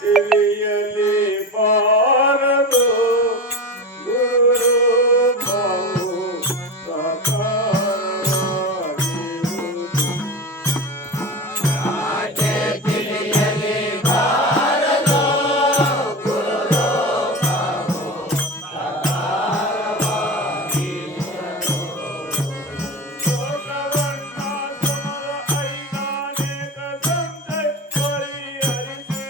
ತಿಳಿಯಲಿ ಬಾರದು ಗುರು ಬಹು ಸಾಕಾರವಾಗಿರುವುದು. ಯಾಕೆ ತಿಳಿಯಲಿ ಬಾರದು ಗುರು ಬಹು ಸಾಕಾರವಾಗಿರುವುದು. ಲೋಕವನ್ನ ಸಮರ ಐನಾನೇಕ ಸಂತೆ ಪರಿಹರಿಸಿ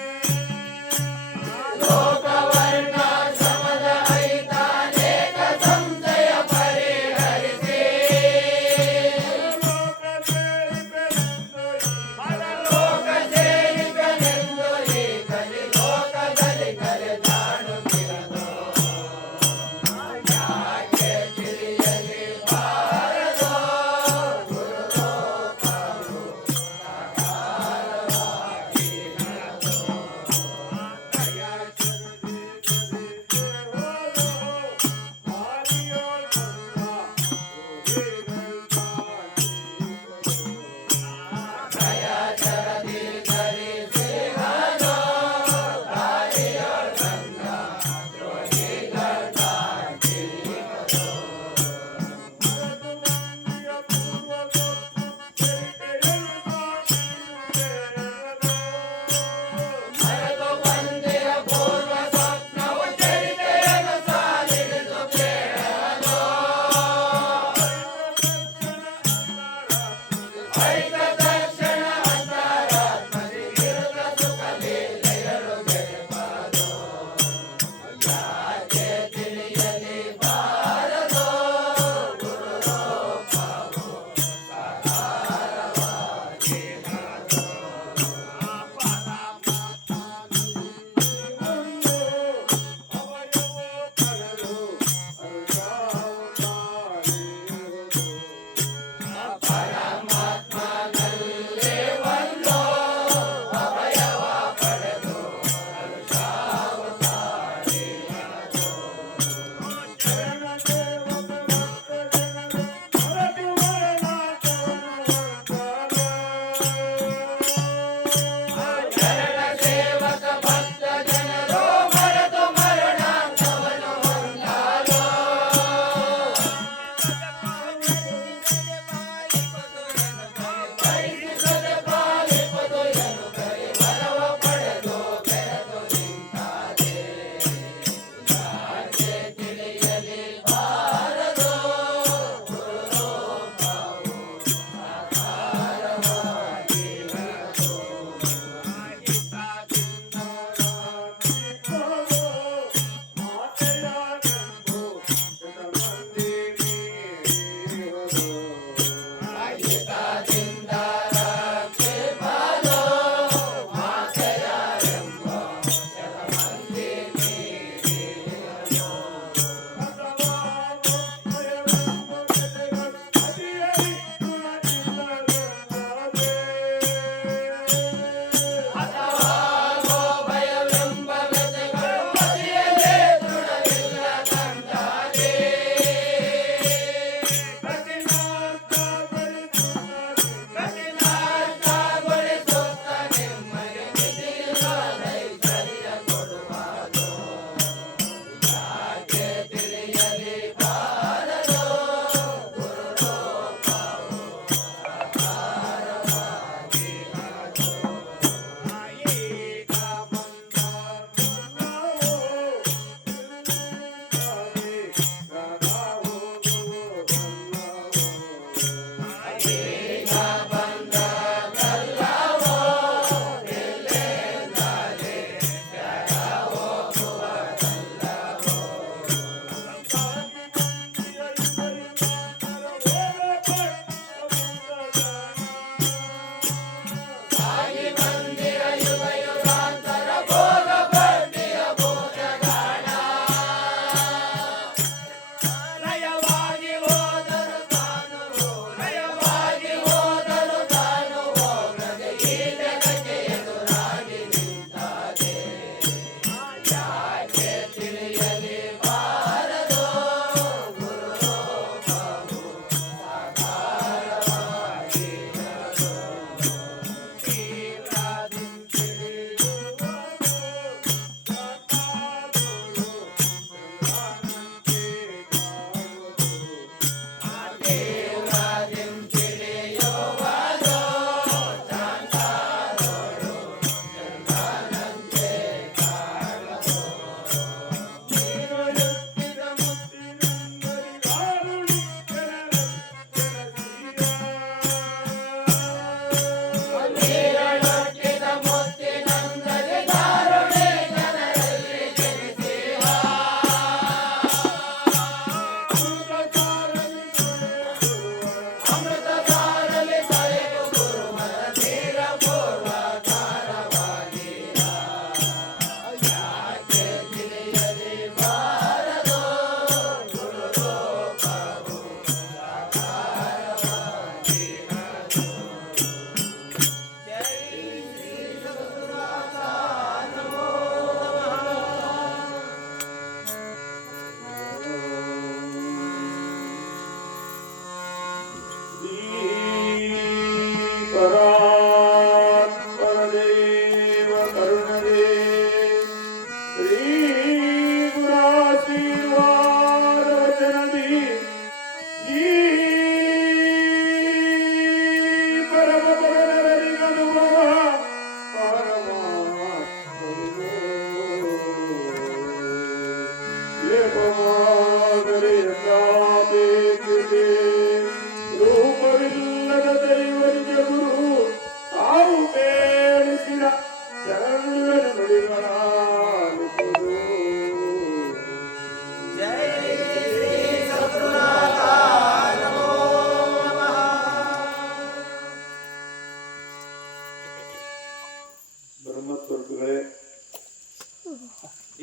ಧರ್ಮಸ್ವರೂಪಿಗಳೇ,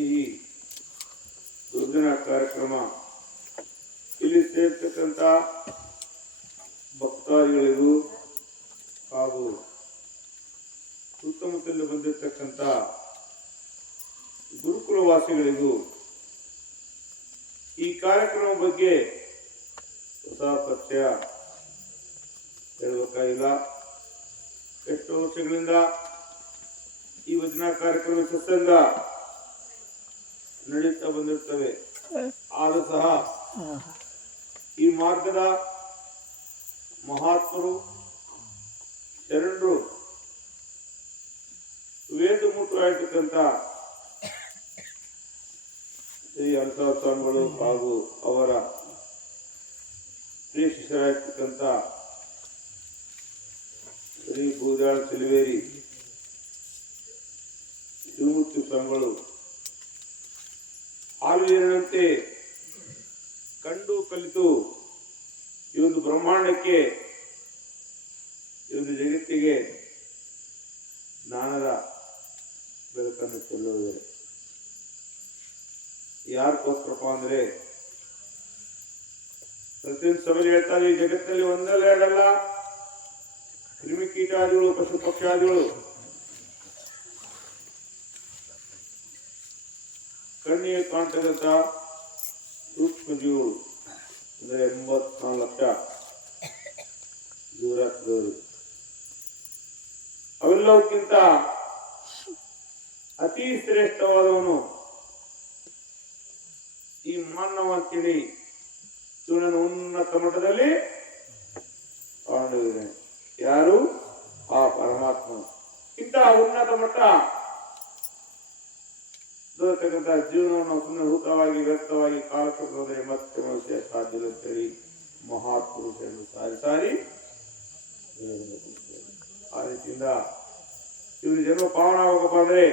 ಈ ದುರ್ದಿನ ಕಾರ್ಯಕ್ರಮ ಇಲ್ಲಿ ಸೇರ್ತಕ್ಕಂಥ ಭಕ್ತಾದಿಗಳಿಗೂ ಹಾಗೂ ಸುತ್ತಮುತ್ತಲಿಂದ ಬಂದಿರತಕ್ಕಂಥ ಗುರುಕುಲವಾಸಿಗಳಿಗೂ ಈ ಕಾರ್ಯಕ್ರಮ ಬಗ್ಗೆ ಹೊಸ ಪರಿಚಯ ಹೇಳಬೇಕಾಗಿಲ್ಲ. ಎಷ್ಟೋ ವರ್ಷಗಳಿಂದ ಈ ಭಜನಾ ಕಾರ್ಯಕ್ರಮ ಸತ್ಸಂಗ ನಡೀತಾ ಬಂದಿರ್ತವೆ. ಆದರೂ ಸಹ ಈ ಮಾರ್ಗದ ಮಹಾತ್ಮರು ಶರಣರು ವೇದಮೂರ್ತರಾಗಿರ್ತಕ್ಕಂಥ ಶ್ರೀ ಹಂಸರಾಜ ಸ್ವಾಮಿಗಳು ಹಾಗೂ ಅವರ ಶ್ರೀ ಶಿಷ್ಯರಾಗಿರ್ತಕ್ಕಂಥ ಶ್ರೀ ಬೂದಾಳ ಚಿಲುವೇರಿ ಶಿವಮೂರ್ತಿ ಸ್ವಾಮಿಗಳು ಹಾವಿನಂತೆ ಕಂಡು ಕಲಿತು ಈ ಒಂದು ಬ್ರಹ್ಮಾಂಡಕ್ಕೆ, ಈ ಒಂದು ಜಗತ್ತಿಗೆ ಜ್ಞಾನದ ಬೆಳಕನ್ನು ಚೆಲ್ಲುವುದರೆ ಯಾರಿಗೋಸ್ಕರಪ್ಪ ಅಂದ್ರೆ, ಪ್ರತಿಯೊಂದು ಸಭೆಯಲ್ಲಿ ಹೇಳ್ತಾರೆ, ಈ ಜಗತ್ತಿನಲ್ಲಿ ಒಂದಲ್ಲ ಎರಡಲ್ಲ ಕ್ರಿಮಿಕೀಟಾದಿಗಳು, ಪಶು ಪಕ್ಷಾದಿಗಳು ಕಣ್ಣಿಗೆ ಕಾಣ್ತಕ್ಕಂಥ ಸೂಕ್ಷ್ಮ ಜೀವಿಗಳು ಅಂದ್ರೆ 84 ಲಕ್ಷ ಜೀವರಾಶಿಗಳು, ಅವೆಲ್ಲವಕ್ಕಿಂತ ಅತಿ ಶ್ರೇಷ್ಠವಾದವನು ಈ ಮಾನವ ಅಂತೇಳಿ ಇವನನ್ನು ಉನ್ನತ ಮಟ್ಟದಲ್ಲಿ ಕಾಣುವುದಿದೆ. ಯಾರು? ಆ ಪರಮಾತ್ಮ. ಇಂತಹ ಉನ್ನತ ಮಟ್ಟ ದೊರೆತಕ್ಕಂಥ ಜೀವನವನ್ನು ಸುಮ್ಮನೆ ಹೂತವಾಗಿ ವ್ಯಕ್ತವಾಗಿ ಕಾಲಕ್ರಮದಲ್ಲಿ ಮತ್ತೆ ಮನುಷ್ಯ ಸಾಧ್ಯವಿಲ್ಲ ಅಂತೇಳಿ ಮಹಾಪುರುಷರನ್ನು ಸಾರಿ ಸಾರಿ ಆ ರೀತಿಯಿಂದ ಇವರು ಜನ್ಮ ಪಾವನ ಆಗಬೇಕಪ್ಪ ಅಂದ್ರೆ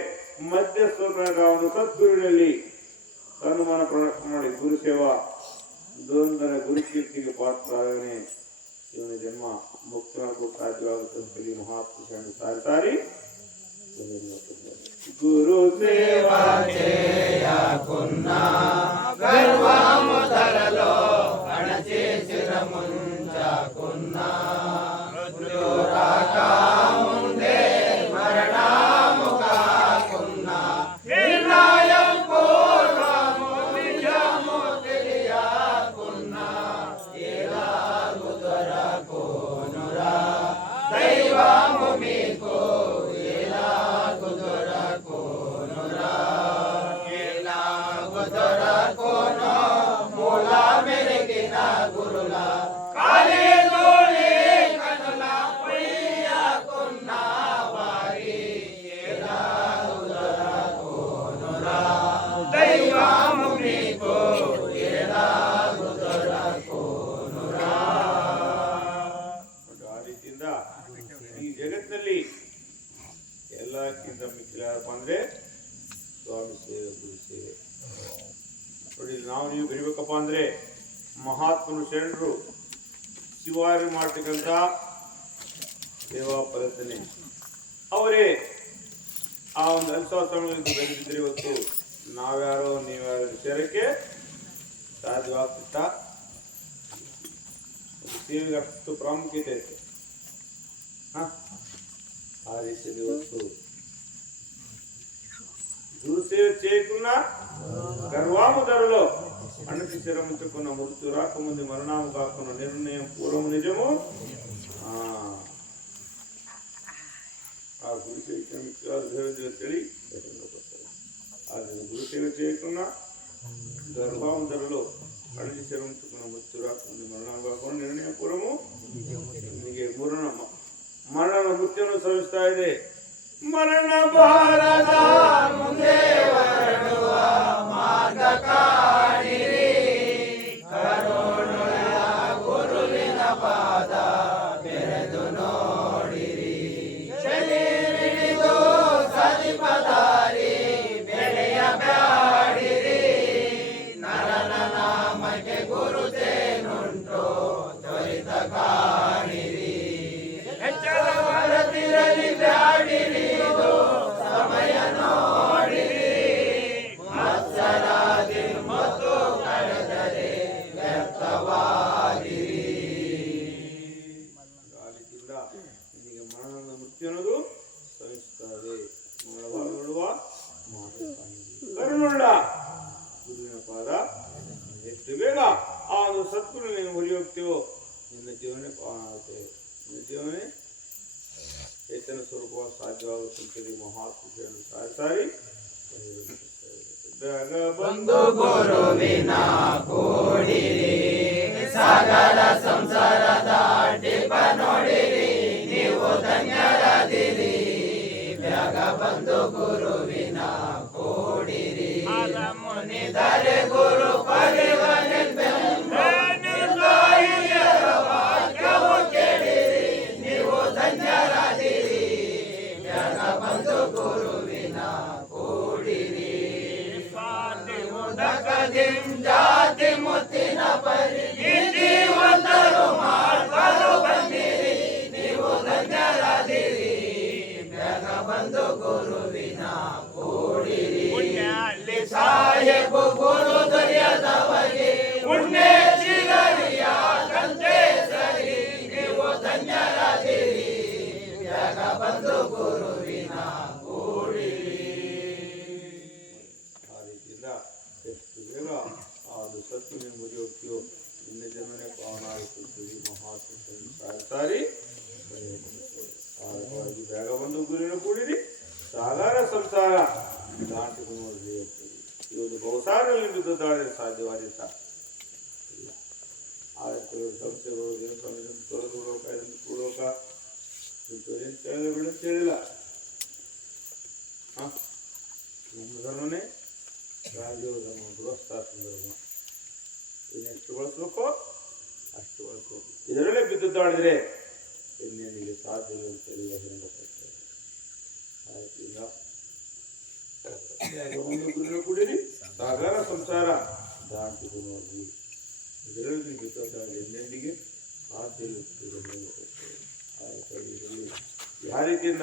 ಮಧ್ಯಸ್ಥರ ಒಂದು ಸದ್ಗುರುವಿನಲ್ಲಿ ತನುಮಾನ ಪ್ರದರ್ಶನ ಮಾಡಿ ಗುರು ಸೇವಾ ದುರಂದರ ಗುರುಕೀರ್ತಿಗೆ ಪಾತ್ರರಾಗನೆ ಇವನ ಜನ್ಮ ಮುಕ್ತನಾಗಲು ಸಾಧ್ಯವಾಗುತ್ತದೆ. ಮಹಾಪುರುಷರನ್ನು ಸಾರಿ ಸಾರಿ ಗುರು ಸೇವಾ చేయకున్నా గర్వము ధరలో అణచేసిన ముంచకున్నా మృత్యు రాక ముందే మరణము కాకున్నా నిర్ణయం పూర్వము నిజము తెలియకున్నా ఎలాగు దొరకునురా దైవము మీకు ಈ ಜಗತ್ತಿನಲ್ಲಿ ಎಲ್ಲಕ್ಕಿಂತ ಮಿಕ್ಕಿಲಾರಪ್ಪ ಅಂದ್ರೆ ಸ್ವಾಮಿ ಸೇವೆ, ಗುರು ಸೇವೆ. ನೋಡಿ, ನಾವು ನೀವು ಬರೀಬೇಕಪ್ಪ ಅಂದ್ರೆ ಮಹಾತ್ಮರು ಶರಣರು ಶಿವಾರಿ ಮಾಡ್ತಕ್ಕಂಥ ಸೇವಾ ಪರಿವರ್ತನೆ ಅವರೇ ಆ ಒಂದು ಅಲ್ಸೋತ್ತಮಗಳಿಂದ ಬೆಳೆದಿದ್ರೆ ಇವತ್ತು ನಾವ್ಯಾರೋ ನೀವ್ಯಾರೋ ಸೇರಕ್ಕೆ ಸಾಧ್ಯವಾಗ್ತಿತ್ತ. ಸೇವೆಗೆ ಅಷ್ಟು ಪ್ರಾಮುಖ್ಯತೆ ಇತ್ತು. ఆ రీతిలో వస్తూ గురుసేవ చేయకున్నా గర్వాము ధరలో అన్నతి శిరముంచుకున్న మృత్యు రాకముందు మరణాము కాకున్న నిర్ణయం పూర్వము నిజము. ఆ గురుసేవ తిಳಿ గురుసేవ చేయకున్నా గర్వాము ధరలో అన్నతి శిరముంచుకున్న మృత్యు రాకముందు మరణాము కాకుండా నిర్ణయం పూర్వము ನಿಮಗೆ ಮರಣ ಮೃತ್ಯುವನ್ನು ಶ್ರಮಿಸ್ತಾ ಇದೆ. ಮರಣ ಭಾರದ ಮುಂದೆ ಹೊರಡುವ ಮಾರ್ಗ ಕಾಣಿರಿ, ಕರುಣೆಯ ಗುರುವಿನ ಪಾದ ಬೆರೆದು ನೋಡಿರಿ, ಶರೀರಿದು ಸದಿಪದಾರಿ ಬೆಳೆಯ ಬ್ಯಾಡಿರಿ, ನರನ ನಾಮಕ್ಕೆ ಗುರುತೇನುಂಟು ತ್ವರಿತ ಕಾಣಿರಿ, ಎಚ್ಚರ ಹೊರತಿರಲಿ ಬ್ಯಾಡಿರಿ, ಮಹಾತ್ಮರು ಸಾರಿ ಸಾರಿ ಬಂಧು ಗುರುವಿನ ಕೂಡಿರಿ ಸಾಗರ ಸಂಸಾರದ ಡಿಪ ನೋಡಿರಿ ನೀವು ಧನ್ಯರಾದಿರಿ ಬ್ಯಾಗ ಬಂಧು ಗುರುವಿನ ಕೂಡಿರಿ ಮುನಿದರೆ ಗುರು ವಾಕ್ಯವು ಕೇಳಿರಿ ನೀವು ಧನ್ಯರಾದಿರಿ ಬ್ಯಾಗ ಬಂಧು ಗುರುವಿನ ಕೂಡಿರಿ ಜಾತಿ ಮುತ್ತಿನ ಪರಿ ಜೀವಂತರು ಮಾಡ್ಬರು ಬಂದಿರಿ ನೀವು ಧನ್ಯರಾದಿರಿ ಬ್ಯಾಗ ಬಂದು ಗುರುವಿನ ಕೂಡಿರಿ ಅಲ್ಲಿ ಸಾಹೇಬು ಗುರು ದೊರೆಯದವರಿಗೆ ಪುಣ್ಯ ಸಿಗರಿಯ ಕಂತೆ ಸರಿ ನೀವು ಧನ್ಯರಾದಿರಿ ಬ್ಯಾಗ ಬಂದು ಗುರುವಿನ ಕೂಡಿರಿ ಎಷ್ಟು ಬೇಗ ಅದು ಸತ್ತು ನೀವು ಮುಗಿ ಹೋಗ್ತೀವೋ ನಿನ್ನ ಜನ್ಮನೆ ಪಾವನಾಗುತ್ತೀವಿ ಮಹಾತ್ಮ ಸಾರಿ ಬೇಗ ಬಂದು ಗುರಿನ ಕೂಡಿರಿ ಸಾಗರ ಸಂಸಾರ ದಾಟಿಕೊಂಡು ನೋಡ್ರಿ ಈ ಒಂದು ಬಹುಸಾರಲ್ಲಿ ಬಿದ್ದದಾಡಿದ್ರೆ ಸಾಧ್ಯವಾದಿಲ್ಲ ಸಂಸ್ಥೆಗಳು ತೊಳೆದುಕೊಳ್ಳೋಕ ಇದನ್ನು ಕೂಡೋಕ ಹೇಳಿಲ್ಲ ನಮ್ಮ ಧರ್ಮನೇ ರಾಜೀವ ಧರ್ಮ ಗೃಹಸ್ಥಾಶ್ರಮ ಧರ್ಮ ಇನ್ನೆಷ್ಟು ಬಳಸ್ಬೇಕೋ ಅಷ್ಟು ಬಳಸ್ಬೇಕು ಇದರಲ್ಲೇ ಬಿದ್ದದ್ದಾಡಿದ್ರೆ ಇನ್ನೇನಿಗೆ ಸಾಧ್ಯವಿಲ್ಲ ಅಂತ ಹೇಳಿ ಆಯ್ತು ಈಗ ಒಂದು ಗುರಿನ ಕೂಡಿರಿ ಸಾಗರ ಸಂಸಾರ ದಾಟಿದು ನೋಡ್ರಿ ಇದರಲ್ಲಿ ಬಿದ್ದದ್ದಾಡಿ ಇನ್ನೆಂದಿಗೆ ಸಾಧ್ಯವಿಲ್ಲ ಆಯ್ತು ಯಾವ ರೀತಿಯಿಂದ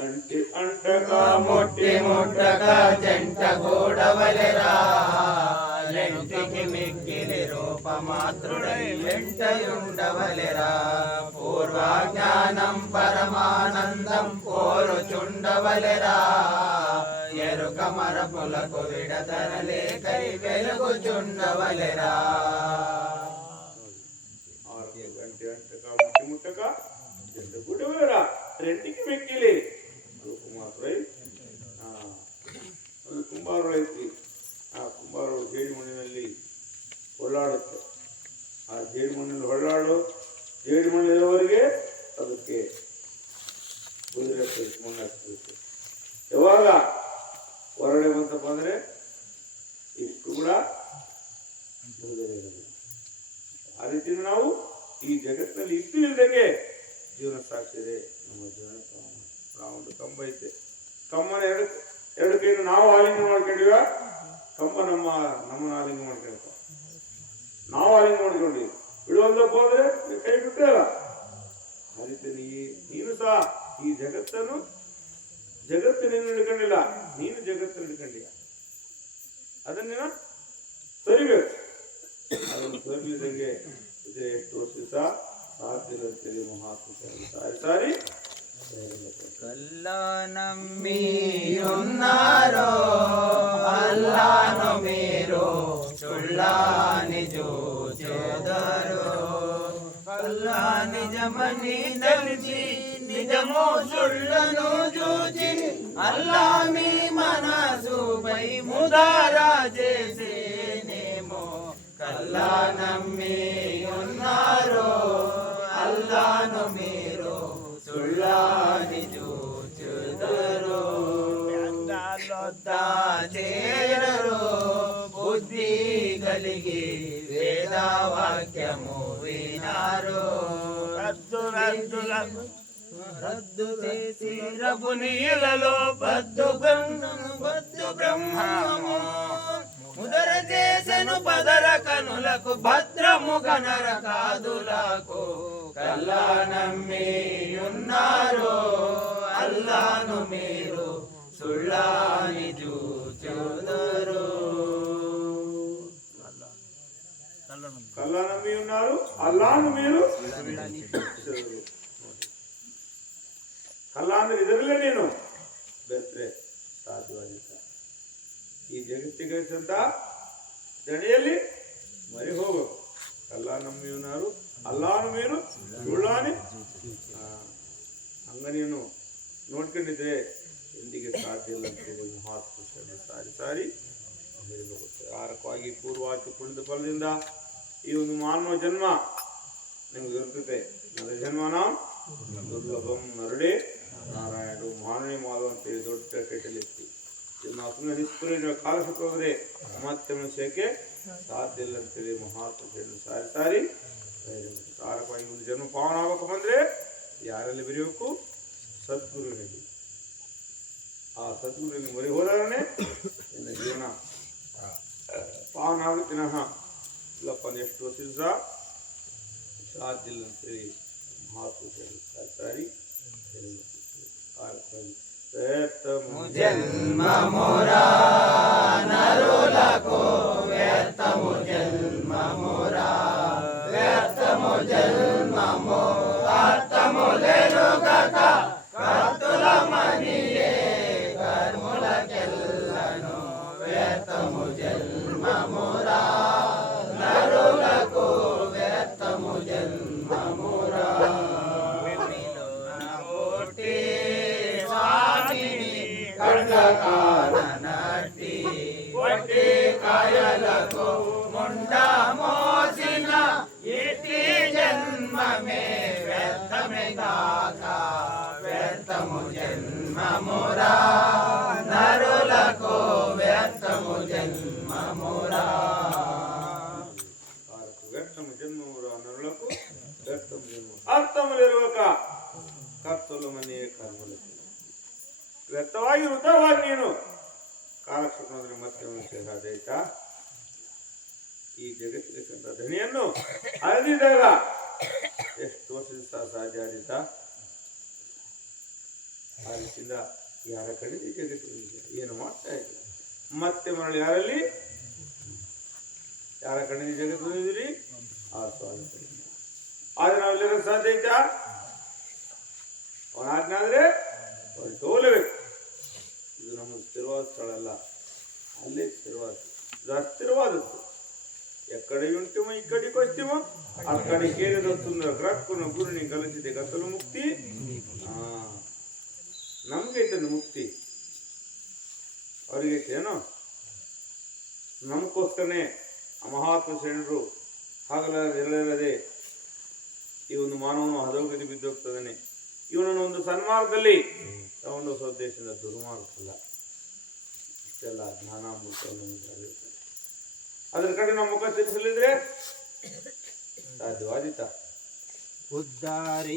ಅಂಟಿ ಅಂಟಕ ಮುಟ್ಟಿ ಮುಟ್ಟಕ ಜಂಟ ಗೋಡವಲೆರ ಲೆಂಟಿಗೆ ಮಿಕ್ಕಿಲಿ ರೂಪ ಮಾತೃಡೈ ಲೆಂಟಯುಂಡವಲೆರ ಪೂರ್ವಜ್ಞಾನಂ ಪರಮಾನಂದಂ ಕೋರು ಚುಂಡವಲೆರ ಎರುಕ ಮರ ಪುಲಕು ವಿಡತರಲೆ ಕೈ ಬೆಲಗು ಚುಂಡವಲೆರ ಗಂಟೆ ಅಂಟಕ ಮುಟ್ಟಿ ಮುಟ್ಟಕ ಜಂಟ ಗೋಡವಲೆರ ರೆಂಟಿಗೆ ಮಿಕ್ಕಿಲಿ ಅದು ಕುಂಬಾರ ಐತಿ ಆ ಕುಂಬಾರ ಜೇಡಿ ಮಣ್ಣಿನಲ್ಲಿ ಹೊಳ್ಳಾಡುತ್ತೆ ಆ ಜೇಡಿ ಮಣ್ಣಿನಲ್ಲಿ ಹೊಳ್ಳಾಡು ಜೇಡಿ ಮಣ್ಣಿನವರೆಗೆ ಅದಕ್ಕೆ ಕುದುರೆ ಮಣ್ಣು ಹಾಕ್ತಿರುತ್ತೆ ಯಾವಾಗ ಹೊರಗಡೆ ಬಂತಪ್ಪ ಅಂದರೆ ಇಷ್ಟು ಕೂಡ ಮುಳುಗಡೆ ಇರೋದು ಆ ರೀತಿಯಿಂದ ನಾವು ಈ ಜಗತ್ತಿನಲ್ಲಿ ಇಟ್ಟು ಇಲ್ದಂಗೆ ಜೀವನ ಸಾಕ್ತಿದೆ ನಮ್ಮ ಜೀವನ ಒಂದು ಕಂಬ ಐತೆ ಕಂಬನ ಎರಡು ಕೈನು ನಾವು ಆಲಿಂಗ ಮಾಡ್ಕೊಂಡಿವ ಕಂಬ ನಮ್ಮನ್ನ ಆಲಿಂಗ ಮಾಡ್ಕೊಳ್ತ ನಾವು ಆಲಿಂಗ ಮಾಡ್ಕೊಂಡ್ವಿ ಬಿಡುವಂದಪ್ಪ ಹೋದ್ರೆ ಕೈ ಬಿಟ್ಟೇ ಅಲ್ಲ ಆ ರೀತಿ ನೀನು ಸಹ ಈ ಜಗತ್ತು ನೀನು ಹಿಡ್ಕೊಂಡಿಲ್ಲ ನೀನು ಜಗತ್ತನ್ನು ಹಿಡ್ಕೊಂಡಿಯ ಅದನ್ನ ಸರಿಬೇಕು ಅದನ್ನು ಸರಿದಂಗೆ ಎಷ್ಟು ವರ್ಷ ಸಹ ಸಾಧ್ಯ ಮಹಾತ್ಮ ಸಾರಿ ಸಾರಿ ಕಲ್ಲ నమ్మియున్నారో అల్లాను మీరు చుళ్ళాని చూచెదరో అల్లా నిజమని తలిచి నిజము చుళ్ళను చూచి అల్లా మీ మనసుపై ముదారా చేసేనేమో కల్ల నమ్మియున్నారో అల్లాను మీరు ಸುಳ್ಳಾನಿ ಜೂಚುದರು చేరరు బుద్ధిగలిగి వేద వాక్యము వినారు రద్దు చేసి రఘు నీలలో బద్దు బ్రహ్మము ముదర చేసెను పదర కనులకు భద్రము గణర కాదులకు కల్లా నమ్మియున్నారో అల్లాను మీరు సుళ్ళాని చూచుదరు కల్లా నమ్మి ఉన్నారు అల్లాను మీరు ಕಲ್ಲ ಅಂದ್ರೆ ಇದರಲ್ಲೇ ನೀನು ಬೆತ್ತರೆ ಸಾಧ್ಯವಾಗಿಲ್ಲ. ಈ ಜಗತ್ತಿಗೆ ಸಂತ ದಣಿಯಲ್ಲಿ ಮರಿ ಹೋಗು. ಕಲ್ಲ ನಮ್ಮಿವನಾರು ಅಲ್ಲಾನು ಮೀರು ಸುಳ್ಳಾನಿ ಹಂಗ ನೀನು ನೋಡ್ಕೊಂಡಿದ್ರೆ ಎಂದಿಗೆ ಸಾಧ್ಯ ಇಲ್ಲ ಅಂತೇಳಿ ಮಹಾತ್ಮ ಸಾರಿ ಸಾರಿ ಆರಕವಾಗಿ ಪೂರ್ವಾಚಿ ಪುಣ್ಯದ ಫಲದಿಂದ ಈ ಒಂದು ಮಾನವ ಜನ್ಮ ನಿಮ್ಗೆ ಇರ್ತದೆ. ನನ್ನ ಜನ್ಮನ ದುರ್ಲಭಂ ನರಡೆ ನಾರಾಯಣ ಮಾನವೇ ಮಾಧವ ಅಂತೇಳಿ ದೊಡ್ಡ ಟೈಟಲ್ ಇತ್ತು. ಇದು ನಾವು ಸುಮ್ಮನೆ ನಿಷ್ಪ್ರಯೋಜನ ಕಾಲ ಹೋದ್ರೆ ಮತ್ತೆ ಮನುಷ್ಯಕ್ಕೆ ಸಾಧ್ಯ ಇಲ್ಲ ಅಂತೇಳಿ ಮಹಾತ್ಮ ಸಾರಿ ಸಾರಿ ಆರಕವಾಗಿ ಒಂದು ಜನ್ಮ ಪಾವನ ಆಗಬೇಕು ಬಂದ್ರೆ ಯಾರಲ್ಲಿ ಬರೆಯಬೇಕು? ಸದ್ಗುರುವಿನಲ್ಲಿ. ಆ ಸದ್ಗುರುವಿನಲ್ಲಿ ಮೊರೆ ಹೋದಾಗನೇ ನಿನ್ನ ಜೀವನ ಪಾವನ ಆಗುತ್ತಿನ ಇಲ್ಲಪ್ಪ ಎಷ್ಟು ವರ್ಷ ಸಾಧ್ಯ ಇಲ್ಲ ಅಂತೇಳಿ ಮಹಾತ್ಮ ಸಾರಿ ಜನ್ಮ ಮೊರಾ ನರುಲಕೋ ವ್ಯರ್ಥಮು ಜನ್ಮ ಮೊರಾ ವ್ಯರ್ಥಮು ಜನ್ಮ ಮೋ ಅರ್ಥಮು ಲೆನುಗಕ ಕರ್ತುಲ ಮನಿಯೇ ಕರ್ಮುಲಕ್ಕೆಲ್ಲನು ವ್ಯರ್ಥಮು ಜನ್ಮ ಮೊರಾ ನರುಲಕೋ ವ್ಯರ್ಥಮು ಜನ್ಮ ಮೊರಾ ಕೋಟಿ ಸ್ವಾಮಿನಿ ಕಂಡಕಾನಟಿ ಒಟ್ಟಿ ಕಾಯಲಕೋ ಮುಂಡ ಮೋಸಿನ ಇತಿ ಜನ್ಮ ಮೇ ವ್ಯರ್ಥ ಮೇ ದಾತ ವ್ಯರ್ಥಮು ಜನ್ಮ ಮೊರಾ ನರುಲಕೋ ವ್ಯರ್ಥಮು ಜನ್ಮ ಮೊರಾ ವ್ಯರ್ಥಮು ಜನ್ಮ ಮೊರಾ ನರುಲಕೋ ವ್ಯರ್ಥಮು ಜನ್ಮ ಅರ್ಥಮಲ್ಲಿರುವಕ ಕರ್ತುಲ ಮನೆಯ ಕರ್ಮಲಕ್ಕೆ ವ್ಯರ್ಥವಾಗಿ ವೃತವಾಗಿ ನೀನು ಕಾಲಕ್ಷೇಪ ಅಂದ್ರೆ ಮತ್ತೆ ಮನುಷ್ಯ ಸಾಧ್ಯ ಆಯ್ತಾ? ಈ ಜಗತ್ತಿಗೆ ಕಂಡ ಧನಿಯನ್ನು ಅಳೆದಿದ್ದಾಗ ಎಷ್ಟು ವರ್ಷದಿಂದ ಸಾಧ್ಯ ಆದಿತ? ಆ ರೀತಿಯಿಂದ ಯಾರ ಕಡೆಗೆ ಜಗತ್ತಿಗೆ ಏನು ಮಾಡ್ತಾ ಇಲ್ಲ. ಮತ್ತೆ ಮರಳಿ ಯಾರಲ್ಲಿ ಯಾರ ಕಡೆಗೆ ಜಗತ್ತು ಬಂದಿದ್ದೀರಿ? ಆ ಸ್ವಾಮಿ ಕಡೆ. ಆದ್ರೆ ನಾವೆಲ್ಲರೂ ಸಾಧ್ಯ ಆಯ್ತಾ? ಅವನ ಆಜ್ಞೆ ಆದ್ರೆ ಹೊರಟೋಲೇಬೇಕು. ಇದು ನಮ್ಮ ಸ್ಥಿರವಾದ ಸ್ಥಳ ಅಲ್ಲ, ಅಲ್ಲೇ ಸ್ಥಿರವಾದ ಇದು ಅಸ್ಥಿರವಾದದ್ದು. ಎಕ್ಕಡೆ ಉಂಟಿಮೋ ಇಕ್ಕಡಿಗೆ ವಸ್ತಿಮೋ ಅಕ್ಕಡಿ ಕೇಳಿದೊಂದು ಗ್ರಕ್ಕನು ಗುರುನಿ ಕಲಿಸಿದೆ ಗತಲು ಮುಕ್ತಿ. ನಮ್ಗೈತಂದು ಮುಕ್ತಿ, ಅವ್ರಿಗೈತೇನೋ? ನಮಗೋಸ್ಕರನೇ ಆ ಮಹಾತ್ಮ ಶರಣರು ಹಾಗಲ್ಲದೆ ಈ ಒಂದು ಮಾನವನು ಹದೋಗತಿ ಬಿದ್ದೋಗ್ತದಾನೆ. ಇವನನ್ನು ಒಂದು ಸನ್ಮಾರ್ಗದಲ್ಲಿ ತಗೊಂಡು ಸ್ವದೇಶದಿಂದ ದುರ್ಮಾರ್ಗಲ್ಲ. ಇಷ್ಟೆಲ್ಲ ಜ್ಞಾನಾಮೃತವನ್ನು ಅದರ ಕಡೆ ನಾವು ಮುಖ ತಿರುಗಿಸಲಿದ್ರೆ ಸಾಧ್ಯವಾದಿತ?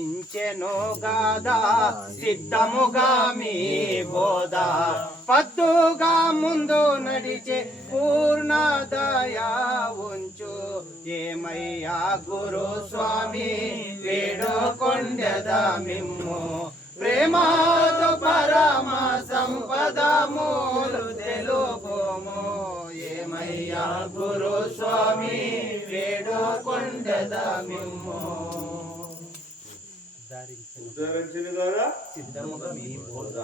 ఉద్ధరించెనోగాద సిద్ధముగామి బోధ పద్దుగా ముందు నడిచే పూర్ణదయా ఉంచు ఏమయ్యా గురు స్వామి వేడుకొండెద మిమ్ము ప్రేమతో పరమ సంపద మూలు తెలుపుము ఏమయ్యా గురు స్వామి వేడుకొండెద మిమ్ము ಉದ್ಧಾರಿಂಚನೆಗಾದ ಸಿದ್ಧಮುಗಮಿ ಬೋಧ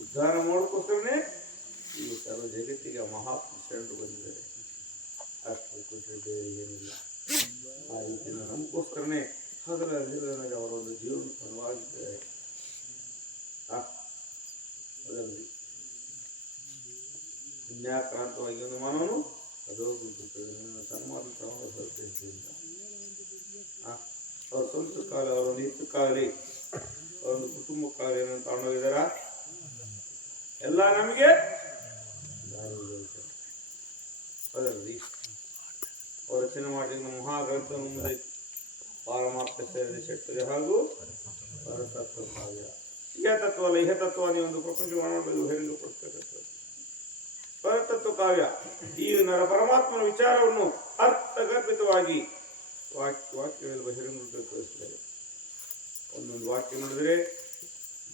ಉದ್ಧಾರ ಮಾಡೋಕ್ಕೋಸ್ಕರನೇ ಈ ಸರ್ವ ಜಗತ್ತಿಗೆ ಮಹಾತ್ಮ ಶರಣರು ಬಂದಿದ್ದಾರೆ. ಅಷ್ಟು ಕೊಟ್ಟರೆ ಬೇರೆ ಏನಿಲ್ಲ. ಆ ರೀತಿ ನಮಗೋಸ್ಕರನೇ ಹಗಲಿರುವಾಗ ಅವರ ಒಂದು ಜೀವನ ಫಲವಾಗಿದ್ದಾರೆ. ಅದರಲ್ಲಿ ಪುಣ್ಯಾಕ್ರಾಂತವಾಗಿ ಒಂದು ಮಾನವನು ಅದು ಸನ್ಮಾನ ಸಲ್ಲಿಸಿದ್ರಿಂದ ಅವ್ರ ಸ್ವಂತ ಕಾಲ ಅವರೊಂದು ಹಿತಕ್ಕಾಗಲಿ ಅವರೊಂದು ಕುಟುಂಬಕ್ಕಾಗಲಿ ಏನಂತ ತಗೊಂಡೋಗಿದಾರ ಎಲ್ಲ ನಮಗೆ ಅದರಲ್ಲಿ ಅವರು ರಚನೆ ಮಾಡಿದ ಮಹಾಗ್ರಂಥವನ್ನು ಮುಂದೆ ಪಾರಮಾರ್ಥ ಸೇರಿದ ಷಟ್ಪದಿ ಹಾಗೂ ಪರತತ್ವ ಕಾವ್ಯ. ಇಹ ತತ್ವ ಅಲ್ಲ, ಇಹ ತತ್ವ ನೀವು ಒಂದು ಪ್ರಪಂಚ ಮಾಡಲು ಹೆರಿಗೆ ಕೊಡ್ತಕ್ಕಂಥದ್ದು ಪರತತ್ವ ಕಾವ್ಯ. ಈ ನರ ಪರಮಾತ್ಮನ ವಿಚಾರವನ್ನು ಅರ್ಥಗರ್ಭಿತವಾಗಿ ವಾಕ್ಯದಲ್ಲಿ ಬಹಿರಂಗ ತೋರಿಸಿದ್ದಾರೆ. ಒಂದೊಂದು ವಾಕ್ಯ ನೋಡಿದ್ರೆ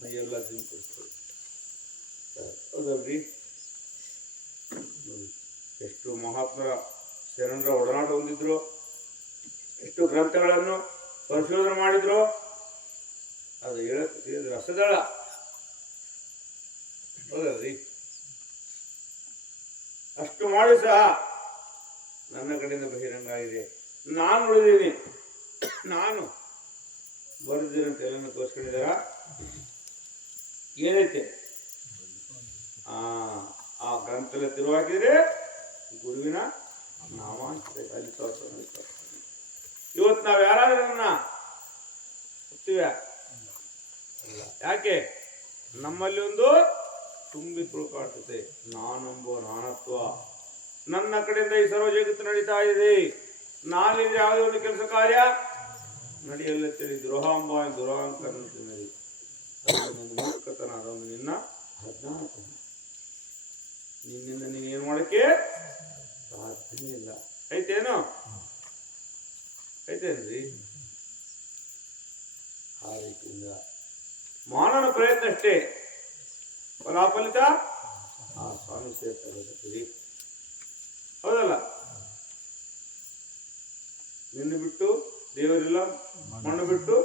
ಮೈಯೆಲ್ಲ ದಿಂಪಿಸ್ತದೆ. ಹೌದಲ್ರಿ? ಎಷ್ಟು ಮಹಾತ್ಮರ ಶರಣರ ಒಡನಾಟ ಹೊಂದಿದ್ರು, ಎಷ್ಟು ಗ್ರಂಥಗಳನ್ನು ಪರಿಶೋಧನೆ ಮಾಡಿದ್ರು. ಅದು ಹೇಳಕ್ಕೆ ರಸದಳ. ಹೌದಲ್ರಿ? ಅಷ್ಟು ಮಾಡಿ ಸಹ ನನ್ನ ಕಡೆಯಿಂದ ಬಹಿರಂಗ ಆಗಿದೆ. ನಾನು ಉಳಿದೀನಿ. ನಾನು ಬರೆದಿರಂತ ಎಲ್ಲ ತೋರಿಸ್ಕೊಂಡಿದ್ದಾರ ಏನೈತೆ ಆ ಗ್ರಂಥದಲ್ಲಿ ತಿರುವಾಕಿದ್ರೆ ಗುರುವಿನ ನಾಮ ಅನ್ಸ್ಬೇಕು. ಅಲ್ಲಿ ತೋರಿಸೋಣ. ಇವತ್ತು ನಾವು ಯಾರಾದ್ರೂ ನನ್ನ ಗೊತ್ತೀವ? ಯಾಕೆ? ನಮ್ಮಲ್ಲಿ ಒಂದು ತುಂಬಿ ತುಳುಕಾಡ್ತದೆ ನಾನೆಂಬ ನಾನತ್ವ. ನನ್ನ ಕಡೆಯಿಂದ ಈ ಸರ್ವ ಜಗತ್ತು ನಡೀತಾ ಇದೆ. ನಾನಿದ್ರೆ ಯಾವುದೇ ಒಂದು ಕೆಲಸ ಕಾರ್ಯ ನಡೆಯಲ್ಲತ್ತೇಳಿ ದ್ರೋಹಾಂಬ ದುರಾಂಕರ ನಡಿ ಅದೊಂದು ಮೂರ್ಖತನ. ಅದೊಂದು ನಿನ್ನ ಅಜ್ಞಾನತನ. ನಿನ್ನಿಂದ ನೀನೇನು ಮಾಡಕ್ಕೆ ಸಾಧ್ಯನೇ ಇಲ್ಲ. ಐತೇನು? ಐತೇನ್ರಿ? ಆ ರೀತಿಯಿಂದ ಮಾನವ ಪ್ರಯತ್ನ ಅಷ್ಟೇ, ಫಲಾಫಲಿತ ಆ ಸ್ವಾಮಿ ಸೇರ್ತಾರೆ. ಹೌದಲ್ಲ? ನಿನ್ನ ಬಿಟ್ಟು ದೇವರಿಲ್ಲ, ಮಣ್ಣು ಬಿಟ್ಟು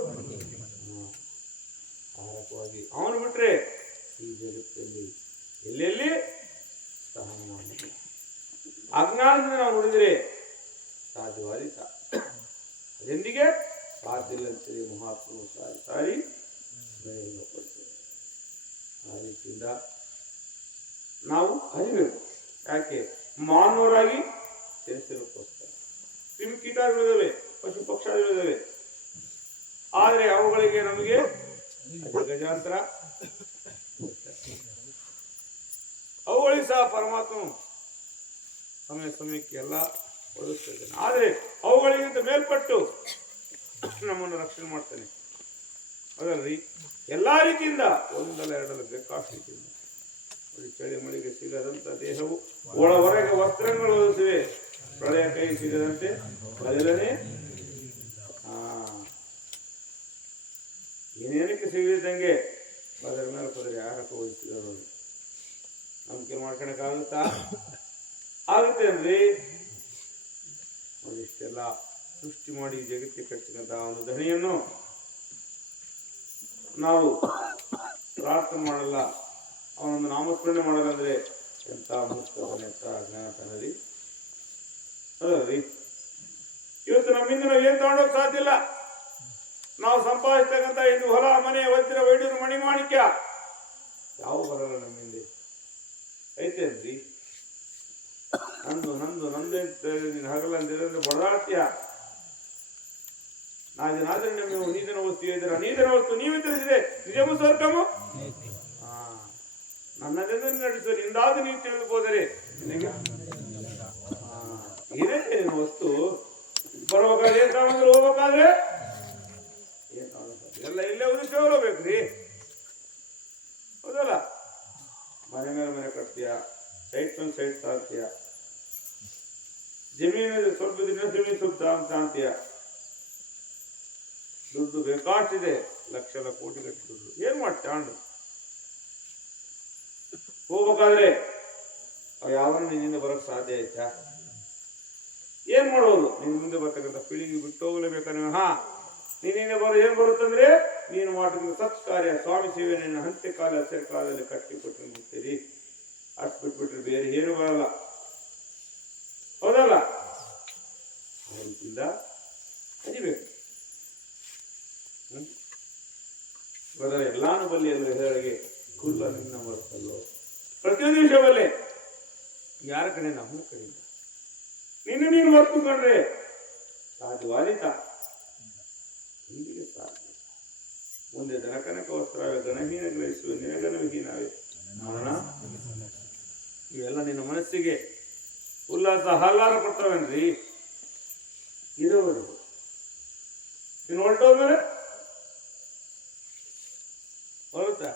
ಆರಕವಾಗಿ ಅವನು ಬಿಟ್ರೆ ಈ ಜಗತ್ತಲ್ಲಿ ಎಲ್ಲೆಲ್ಲಿ ಸ್ಥಾನ ಮಾಡಿಲ್ಲ. ಅಜ್ಞಾನದಿಂದ ನಾವು ನೋಡಿದರೆ ಸಾಧ್ಯವಾದಿತ ಅದೆಂದಿಗೆ ಸಾಧ್ಯ ಇಲ್ಲ ಅಂತೇಳಿ ಮಹಾತ್ಮರು ಸಾರಿ ಸಾರಿ ಪಡಿಸ್ತಾರೆ. ಆ ರೀತಿಯಿಂದ ನಾವು ಅರಿಬೇಕು. ಯಾಕೆ? ಮಾನವರಾಗಿ ತಿಳಿಸಿರೋಕ್ಕೋಸ್ಕರ. ಕ್ರಿಮಿಕೀಟಾದಿಗಳಿದ್ದಾವೆ, ಪಶು ಪಕ್ಷಾದಿಗಳಿದ್ದಾವೆ. ಆದರೆ ಅವುಗಳಿಗೆ ನಮಗೆ ಗಜಾಂತರ ಅವುಗಳಿಗೆ ಸಹ ಪರಮಾತ್ಮ ಸಮಯ ಸಮಯಕ್ಕೆ ಎಲ್ಲ ಒದಗಿಸ್ತಾನೆ. ಆದರೆ ಅವುಗಳಿಗಿಂತ ಮೇಲ್ಪಟ್ಟು ನಮ್ಮನ್ನು ರಕ್ಷಣೆ ಮಾಡ್ತಾನೆ. ಅದಲ್ರಿ ಎಲ್ಲಾ ರೀತಿಯಿಂದ ಒಂದಲ್ಲ ಎರಡಲ್ಲ ಬೇಕಾಷ್ಟು ರೀತಿಯಿಂದ ಚಳಿ ಮಳೆಗೆ ಸಿಗದಂತ ದೇಹವು ಒಳ ಹೊರಗೆ ವಸ್ತ್ರಗಳು ಒದಗಿಸಿವೆ. ಪ್ರಳಯ ಕೈ ಸಿಗದಂತೆ ಬದಲನೆ ಏನೇನಕ್ಕೆ ಸಿಗದಂಗೆ ಅದರ ಮೇಲೆ ಪದರಿ ಯಾರಕ್ಕೆ ಓದಿಸಿದರು. ನಂಬಿಕೆ ಮಾಡ್ಕೊಳಕ್ಕಾಗುತ್ತಾ? ಆಗುತ್ತೆ ಅನ್ರಿ. ಇಷ್ಟೆಲ್ಲ ಸೃಷ್ಟಿ ಮಾಡಿ ಜಗತ್ತಿಗೆ ಕಟ್ಟಿಸಿದಂತ ಒಂದು ಧನಿಯನ್ನು ನಾವು ಪ್ರಾರ್ಥನೆ ಮಾಡಲ್ಲ, ಅವನೊಂದು ನಾಮಸ್ಮರಣೆ ಮಾಡಲ್ಲ ಅಂದ್ರೆ ಎಂತ ಮುಕ್ತನೆ, ಎಂತ ಅಜ್ಞಾನತನರಿ. ಅದಲ್ರಿ ಇವತ್ತು ನಮ್ಮಿಂದ ನಾವು ಏನ್ ತಗೊಂಡೋಗ್ ಸಾಧ್ಯ ಇಲ್ಲ. ನಾವು ಸಂಪಾದಿಸ್ತಕ್ಕಂಥ ಇದು ಹೊಲ ಮನೆ ವಜ್ರ ವೈಡೂರು ಮಣಿಮಾಣಿಕ್ಯ ಯಾವ ಬರಲ್ಲ ನಮ್ಮಿಂದ. ಐತೇನ್ರಿ? ನಂದು ನಂದು ನಂದು ಅಂತ ನೀನು ಹಗಲ ಅಂದಿದ್ರೆ ಬಡದಾಡ್ತೀಯ. ನಾದಿನಾದ್ರೆ ನೀವು ನೀದನ ವಸ್ತು ಇದ್ದೀರ, ನೀದನ ವಸ್ತು ನೀವೇ ತಿಳಿಸಿದೆ ನಿಜಮು ಸ್ವರ್ಗಮು ನನ್ನದೆಂದು ನಡೆಸುವ ನಿಂದಾದ ನೀವು ತಿಳಿದುಕೋದರೆ ನಿನಗೆ ಏನೈತೆ ನಿನ್ನ ವಸ್ತು. ಬರ್ಬೇಕಾದ್ರೆ ಏನ್ ತಗೊಂಡ್ರೆ ಹೋಗ್ಬೇಕಾದ್ರೆ ಏನ್ ಎಲ್ಲ ಇಲ್ಲೇ ಉದಿಸಿ ಹೋಗ್ಬೇಕ್ರಿ. ಹೌದಲ್ಲ? ಮನೆ ಮೇಲೆ ಮನೆ ಕಟ್ತೀಯ, ಸೈಟ್ ಮೇಲೆ ಸೈಟ್ ತಾಳ್ತೀಯ, ಜಮೀನು ಸ್ವಲ್ಪ ದಿನ ಜಮೀನು ಸ್ವಲ್ಪ ತಾಂತೀಯ. ದುಡ್ಡು ಬೇಕಾಗ್ತಿದೆ, ಲಕ್ಷ ಕೋಟಿ ಗಟ್ಟೆ ದುಡ್ಡು. ಏನ್ ಮಾಡ್ತೀಯ? ಹೋಗ್ಬೇಕಾದ್ರೆ ಯಾವನು ನಿನ್ನಿಂದ ಬರೋಕ್ ಸಾಧ್ಯ ಆಯ್ತಾ? ಏನ್ ಮಾಡೋದು? ನಿನ್ ಮುಂದೆ ಬರ್ತಕ್ಕಂಥ ಪೀಳಿಗೆ ಬಿಟ್ಟು ಹೋಗ್ಲೇಬೇಕಾ ನೀವು? ನಿನ್ನಿಂದ ಬರೋ ಏನ್ ಬರುತ್ತಂದ್ರೆ ನೀನು ಮಾಡತಕ್ಕಂಥ ಸತ್ಕಾರ್ಯ ಸ್ವಾಮಿ ಸೇವೆ ನಿನ್ನ ಹಂತೆ ಕಾಲ ಹಸಿರು ಕಾಲದಲ್ಲಿ ಕಟ್ಟಿ ಕೊಟ್ಟು ಬಿಡ್ತೀರಿ. ಅಷ್ಟು ಬಿಟ್ಬಿಟ್ರೆ ಬೇರೆ ಏನು ಬರಲ್ಲ. ಹೌದಲ್ಲ? ಅದರಿಂದ ಅರಿಬೇಕು. ಬದಲ ಎಲ್ಲಾನು ಬಲ್ಲಿ ಎಲ್ಲ ಹೇಳಗೆ ಕುಲ್ಲ ನಿನ್ನ ಬರ್ತಲ್ಲೋ. ಪ್ರತಿಯೊಂದು ವಿಷಯ ಬಲ್ಲೆ. ಯಾರ ಕಡೆ? ನಮ್ಮ ಕಡೆಯಿಂದ. ನಿನ್ನ ನೀನು ಹೊತ್ತುಕೊಂಡ್ರೆ ಸಾಧ್ಯವಾದಿತ ಇಂದಿಗೆ ಸಾಧ್ಯ. ಮುಂದೆ ದನಕನಕ ವಸ್ತ್ರವೇ ಗಣಹೀನ ಗ್ರಹಿಸುವ ನಿನಗನಹೀನವೇ ಮರಣ. ಇವೆಲ್ಲ ನಿನ್ನ ಮನಸ್ಸಿಗೆ ಉಲ್ಲಾಸ ಹಲ್ಲಾರ ಕೊಡ್ತಾವೇನ್ರಿ? ಇರೋವರೆಗೂ ನೀನು ಹೊರಟೋದ್ಮೇಲೆ ಬರುತ್ತಾ?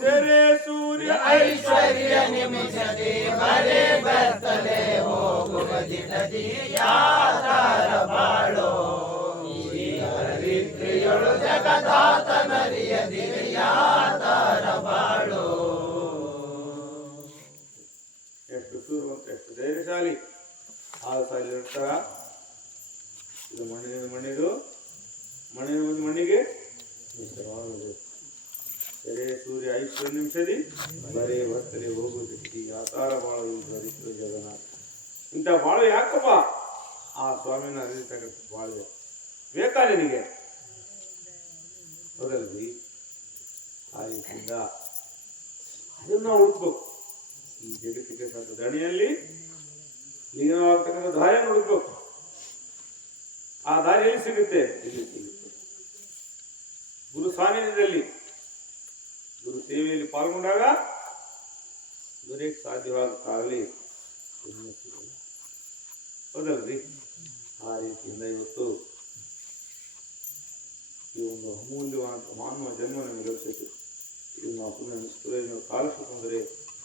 ತೆರೆ ಸೂರ್ಯ ಐಶ್ವರ್ಯ ನಿಮಿಷದಿ ಬರೆ ಬರ್ತಲೆ ಹೋಗುವ ದಿನದಿ ಯಾತರ ಬಾಳೋ. ಹರಿತ್ರಿಯೊಳು ಜಗದಾತನರಿಯದಿರಿ ಯಾತರ ಬಾಳೋ. ಎಷ್ಟು ಸೂರ್ಯವಂತ, ಎಷ್ಟು ಧೈರ್ಯಶಾಲಿ. ಆ ಸಾಲಿ ಇರ್ತಾರ. ಇದು ಮಣ್ಣಿನ ಮಣ್ಣಿದು, ಮಣ್ಣಿನ ಒಂದು ಮಣ್ಣಿಗೆ ಸೆರೆ ಸೂರ್ಯ ಐಶ್ವರ್ಯ ನಿಮಿಷದಿ ಬರೇ ಬರ್ತಲೆ ಹೋಗುವುದಕ್ಕೆ ಯಾತಾರ ಬಾಳು ಹರಿತ್ರಿ ಜಗನ್ನಾಥ. ಇಂಥ ಬಾಳು ಯಾಕಪ್ಪ? ಆ ಸ್ವಾಮಿನ ಅರಿತಕ್ಕಂಥ ಬಾಳ್ವೆ ಬೇಕಾ ನಿನಗೆ? ಹೌದಲ್ರಿ? ಆ ರೀತಿಯಿಂದ ಅದನ್ನ ಹುಡುಕ್ಬೇಕು. ಈ ಜಗತ್ತಿಗೆ ಸಾಕು ದಣಿಯಲ್ಲಿ ಲೀನವಾಗ್ತಕ್ಕಂಥ ದಾರಿಯನ್ನು ಹುಡುಕ್ಬೇಕು. ಆ ದಾರಿಯಲ್ಲಿ ಸಿಗುತ್ತೆ, ಇಲ್ಲಿ ಸಿಗುತ್ತೆ. ಗುರು ಸಾನ್ನಿಧ್ಯದಲ್ಲಿ ಗುರು ಸೇವೆಯಲ್ಲಿ ಪಾಲ್ಗೊಂಡಾಗ ದೊರೆಯಕ್ಕೆ ಸಾಧ್ಯವಾಗಕ್ಕಾಗಲಿ ಸಿಗಲ್ಲ. ಹೌದಲ್ರಿ? ಆ ರೀತಿಯಿಂದ ಇವತ್ತು ಈ ಒಂದು ಅಮೂಲ್ಯವಾದ ಮಾನವ ಜನ್ಮ ನಮಗೆ ಲಭಿಸಿತು. ಇದು ನಾವು ಸುಮ್ಮನೆ ಕಾಲಿಸಿಕೊಂಡ್ರೆ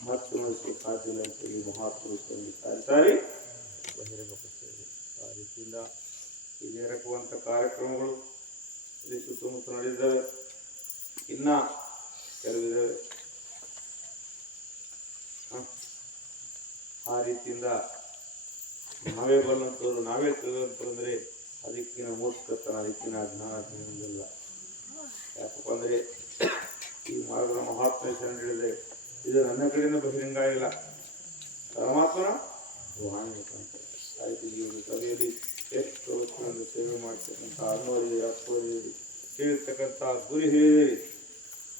ಮತ್ತೆ ಉಳಿಸಲಿಕ್ಕೆ ಸಾಧ್ಯ ಇಲ್ಲ ಅಂತ ಈ ಮಹಾತ್ಮರು ಸಾರಿ ಸಾರಿ ಬಹಿರಂಗಪಡಿಸಿದ್ದಾರೆ. ಆ ರೀತಿಯಿಂದ ಇಲ್ಲಿ ಎರಕುವಂಥ ಕಾರ್ಯಕ್ರಮಗಳು ಇಲ್ಲಿ ಸುತ್ತಮುತ್ತ ನಡೆದಿದ್ದಾವೆ, ಇನ್ನ ಕೆಲವಿದ್ದಾವೆ. ಆ ರೀತಿಯಿಂದ ನಾವೇ ಬಲ್ಲಂತವ್ರು, ನಾವೇ ತಿಳಿದಂತಂದ್ರೆ ಅದಕ್ಕಿನ ಮೂರ್ಖತನ, ಅದಕ್ಕಿನ ಜ್ಞಾನದಿಂದ. ಯಾಕಪ್ಪ ಅಂದರೆ ಈ ಮಾರ್ಗದ ಮಹಾತ್ಮ ಹೇಳಿದೆ, ಇದು ನನ್ನ ಕಡೆಯಿಂದ ಬಹಿರಂಗ ಆಗಿಲ್ಲ, ಪರಮಾತ್ಮನ ವಾಣಿ ಮುಖಾಂತರ. ಆಯ್ತು, ಈ ಒಂದು ಸಭೆಯಲ್ಲಿ ಎಷ್ಟು ವರ್ಷಗಳಿಂದ ಸೇವೆ ಮಾಡ್ತಕ್ಕಂಥ ಅನ್ನೋರಿ ಅಪ್ಪೋರಿ ಹೇಳಿರ್ತಕ್ಕಂಥ ಗುರಿ ಹೇಳಿರಿ.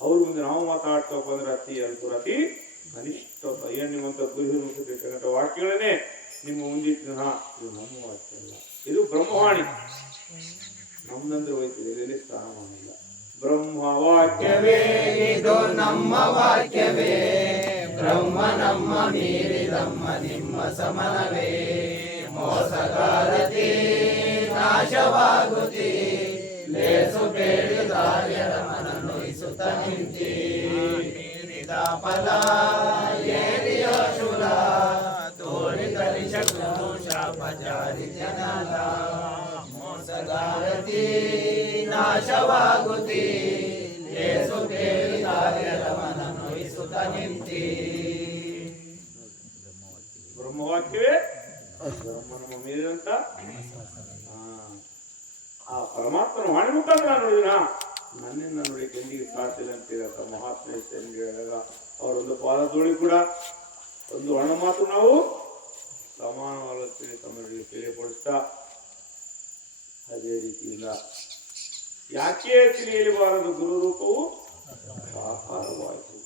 ಅವ್ರ ಮುಂದೆ ನಾವು ಮಾತಾಡ್ತಪ್ಪ ಅಂದ್ರೆ ಅತಿ ಅತಿ ಅನಿಷ್ಟ ಏನು ನಿಮ್ಮಂಥ ಗುರಿ ಮುಗಿರ್ತಕ್ಕಂಥ ವಾಕ್ಯಗಳನ್ನೇ ನಿಮ್ಮ ಮುಂದಿಟ್ಟು ಇದು ನಮ್ಮ ವಾಕ್ಯ ಅಲ್ಲ, ಇದು ಬ್ರಹ್ಮವಾಣಿ. ನಮ್ದಂದ್ರೆ ಹೋಯ್ತಿದೆ, ಇದರಲ್ಲಿ ಸ್ಥಾನಮಾನ ಇಲ್ಲ. ಬ್ರಹ್ಮ ವಾಕ್ಯವೇ ಇದು ನಮ್ಮ ವಾಕ್ಯವೇ, ಬ್ರಹ್ಮ ನಮ್ಮ ಮೀರಿದಮ್ಮ ನಿಮ್ಮ ಸಮನವೇ. ಮೋಸಗಾರತಿ ನಾಶವಾಗುತ್ತಿ, ಲೇಸು ಬೇಡಿದಾರ್ಯರ ಮನನೊಯಿಸುತ್ತ ನಿಂತಿ. ನೀಡಿದ ಫಲ ಏರಿಯ ಶೂಲ, ತೋರಿದರಿಶ ಶಾಪ ಜಾರಿ ಜನಲ. ಮೋಸಗಾರತಿ ನಾಶವಾಗುತ್ತಿ, ಲೇಸು ಬೇಡಿದಾರ್ಯರ ಮನನೊಯಿಸುತ್ತ ನಿಂತಿ. ಬ್ರಹ್ಮವಾಕ್ಯವೇ ಬ್ರಹ್ಮನ ಮೀರಿದಂತ ಆ ಪರಮಾತ್ಮನ ವಾಣಿ ಮುಖಾಂತರ ನೋಡಿದಿನ ನನ್ನಿಂದ ನೋಡಿ ಎಂದಿಗೆ ಸಾಧ್ಯ ಅಂತ ಹೇಳಿದ ಮಹಾತ್ಮ ಎಂದು ಹೇಳಿದಾಗ ಅವರೊಂದು ಪಾದ ತೋಳಿ ಕೂಡ ಒಂದು ಹಣ ಮಾತು ನಾವು ಸಮಾನವಾಗುತ್ತೇವೆ ತಮ್ಮಗಳಿಗೆ ತಿಳಿಯಪಡಿಸ್ತಾ, ಅದೇ ರೀತಿಯಿಂದ ಯಾಕೆ ತಿಳಿಯಲಿಬಾರದು ಗುರು ರೂಪವು ಸಾಕಾರವಾಯಿತು.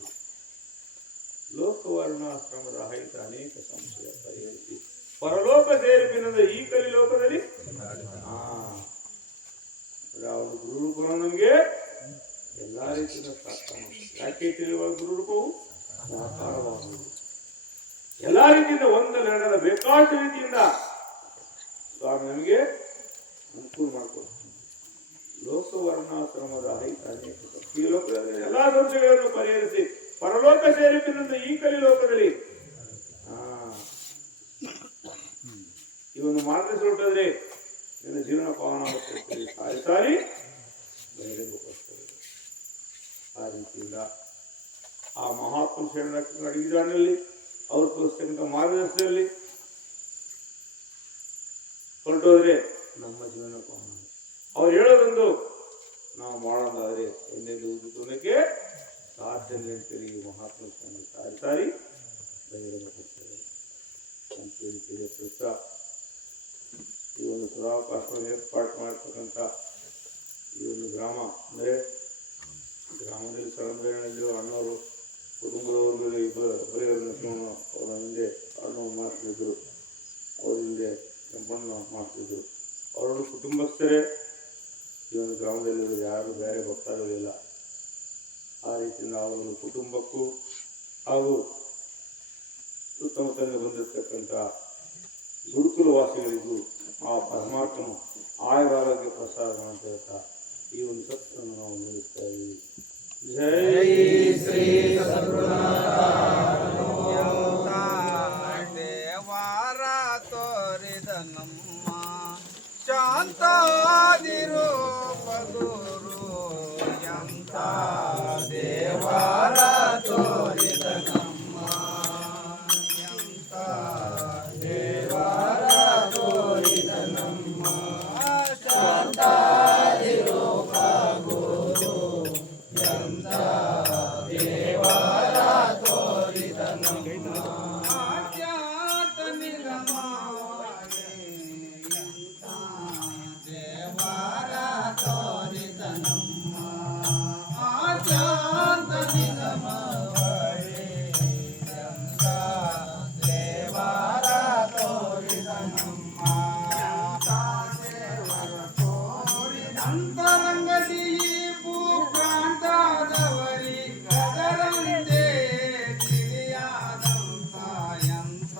ಲೋಕವರ್ಣಾಶ್ರಮದ ರಹಿತ ಅನೇಕ ಸಂಶಯ ಪರಿಹರಿಸಿ ಪರಲೋಕ ಸೇರಿಪಿನಿಂದ ಈ ಕಲಿಲೋಕದಲ್ಲಿ ಯಾವುದು ಗುರುರೂಪವನ್ನು ನಮಗೆ ಎಲ್ಲ ರೀತಿಯಿಂದ ಸಾಕಾರ. ಯಾಕೆ ತಿಳಿಯುವ ಗುರುರೂಪವು ಸಾಕಾರವಾಗುವುದು ಎಲ್ಲ ರೀತಿಯಿಂದ ಒಂದೆರಡರ ಬೇಕಾದ ರೀತಿಯಿಂದ ಸ್ವಾಮಿ ನಮಗೆ ಅನುಕೂಲ ಮಾಡಿಕೊಡ್ತಾರೆ. ಲೋಕವರ್ಣಾಶ್ರಮದ ರಹಿತ ಅನೇಕ ಈ ಲೋಕದಲ್ಲಿ ಎಲ್ಲಾ ಸಂಶಯಗಳನ್ನು ಪರಿಹರಿಸಿ ಪರಲೋಕ ಸೇರಿಪಿನಿಂದ ಈ ಕಲಿಲೋಕದಲ್ಲಿ ಇವನು ಮಾರ್ಗ ಹೊರಟಾದ್ರೆ ನಿನ್ನ ಜೀವನ ಪಾವನ ಆಗುತ್ತದೆ. ಸಾರಿ ಸಾರಿ ಬಹಿರಂಗಪಡಿಸ್ತದೆ. ಆ ರೀತಿಯಿಂದ ಆ ಮಹಾತ್ಮ ಶರಣ ಅಡಿಗೆದಾರಿನಲ್ಲಿ ಅವ್ರು ತೋರಿಸ್ತಕ್ಕಂಥ ಮಾರ್ಗದರ್ಶನದಲ್ಲಿ ಹೊರಟೋದ್ರೆ ನಮ್ಮ ಜೀವನ ಪಾವನ. ಅವ್ರು ಹೇಳೋದೊಂದು ನಾವು ಮಾಡೋದಾದ್ರೆ ಎನ್ನೆಲ್ಲಿ ಉದ್ದುತೋನಕ್ಕೆ ಸಾಧ್ಯ ಅಂತೇಳಿ ಮಹಾತ್ಮ ಸಾರಿ ಸಾರಿ ಬಹಿರಂಗಪಡಿಸ್ತದೆ ಅಂತೇಳಿ ತಿಳಿಯಪಡಿಸ್ತಾ ಈ ಒಂದು ಸದಾವಕಾಶವನ್ನು ಏರ್ಪಾಡು ಮಾಡತಕ್ಕಂಥ ಈ ಒಂದು ಗ್ರಾಮ ಅಂದರೆ ಗ್ರಾಮದಲ್ಲಿ ಸರಂಬೇರಿನಲ್ಲಿರುವ ಅಣ್ಣವರು ಕುಟುಂಬದವ್ರಿಗೆ ಇಬ್ಬರು ನರಸಿಂಹಣ್ಣ ಅವರ ಹಿಂದೆ ಅಣ್ಣ ಮಾಡ್ತಿದ್ರು, ಅವ್ರ ಹಿಂದೆ ಕೆಂಪಣ್ಣ ಮಾಡ್ತಿದ್ರು. ಅವರನ್ನು ಕುಟುಂಬಸ್ಥರೇ ಈ ಒಂದು ಗ್ರಾಮದಲ್ಲಿ ಯಾರು ಬೇರೆ ಭಕ್ತಾರಲಿಲ್ಲ. ಆ ರೀತಿಯಿಂದ ಅವರ ಕುಟುಂಬಕ್ಕೂ ಹಾಗೂ ಸುತ್ತಮುತ್ತಲಿಂದ ಬಂದಿರತಕ್ಕಂಥ ಗುರುಕುಲ ವಾಸಿಗಳಿಗೂ ಆ ಪರಮಾತ್ಮನು ಆಯುರಾರೋಗ್ಯ ಪ್ರಸಾದ ಅಂತ ಹೇಳ್ತಾ ಈ ಒಂದು ಸತ್ಯವನ್ನು ನಾವು ನಿಲ್ಲಿಸ್ತಾ ಇದ್ದೀವಿ. ಜೈ ಶ್ರೀ ದೇವಾರ ತೋರಿದ ನಮ್ಮ ಶಾಂತಾದಿರು ಗುರು ಎಂತ ದೇವಾರ ತೋರಿದ ನಮ್ಮ ಎಂತ ದೇವಾರ ತೋರಿದ ನಮ್ಮ ಶಾಂತಾದಿರು ಗುರು ಎಂತ ದೇವಾರ ತೋರಿದ ನಮ್ಮ ಆಖ್ಯಾತ ನಿಗಮವಾಗೆ ಅಂತರಂಗದಿ ಭೂಪ್ರಾಂತದವರಿ ಗದರಂತೆ ತಿಳಿಯಾದಂತ ಎಂತ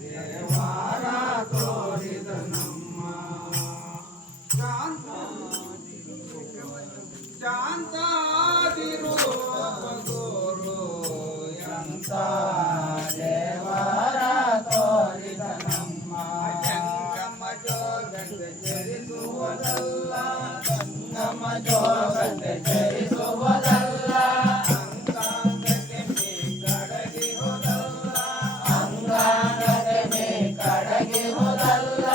ದೇವಾರ ತೋರಿದ ನಮ್ಮ ಶಾಂತಾದಿರು ಗುರು ಎಂತ ದೇವರ ತೋರಿದ ನಮ್ಮ ಜಂಗಮ ಜೋಗಕ್ಕೆ ಚರಿಸುವುದಲ್ಲ ಜಂಗಮ ಜೋಗಕ್ಕೆ ಚರಿಸುವುದಲ್ಲ ಅಂಗಾಂಗಕ್ಕೆ ಮೇ ಕಡಗಿರುವುದಲ್ಲ ಅಂಗಾಂಗಕ್ಕೆ ಮೇ ಕಡಗಿರುವುದಲ್ಲ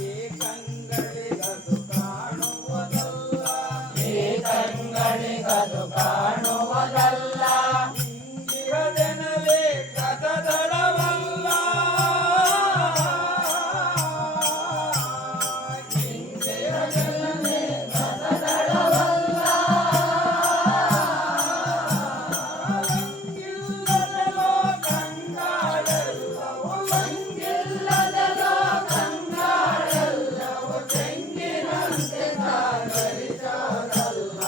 ಈ ಕಂಗಳಿಗದು ಕಾಣುವುದಲ್ಲ ಈ ಕಂಗಳಿಗದು ಕಾಣುವುದಲ್ಲ ಹಿಂಗಿರದೆನವೇ ಕದದಳವಲ್ಲ ಹಿಂಗಿರದೆನವೇ ಕದದಳವಲ್ಲ ಹಂಗಿಲ್ಲದಲೋ ಕಂಗಾಳೆಲ್ಲವೋ ಹಂಗಿಲ್ಲದಲೋ ಕಂಗಾಳೆಲ್ಲವೋ ತೆಂಗಿನಂತೆ ಕಾಗರಿಸೋದಲ್ಲ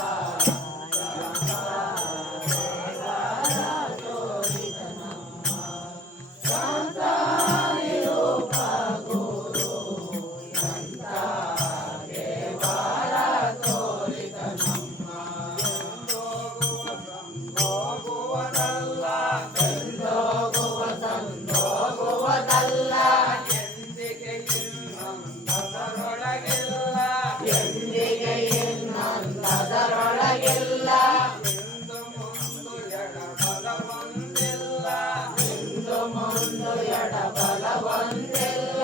ಹೋಗುವುದಲ್ಲ ಎಂದಿಗೆ ಇನ್ನೊಂದರೊಳಗಿಲ್ಲ ಎಂದಿಗೆ ಇನ್ನೊಂದರೊಳಗಿಲ್ಲ ಎಂದು ಮುಂದು ಎಡಬಲ ಒಂದಿಲ್ಲ ಎಂದು ಮುಂದು ಎಡಬಲ ಒಂದಿಲ್ಲ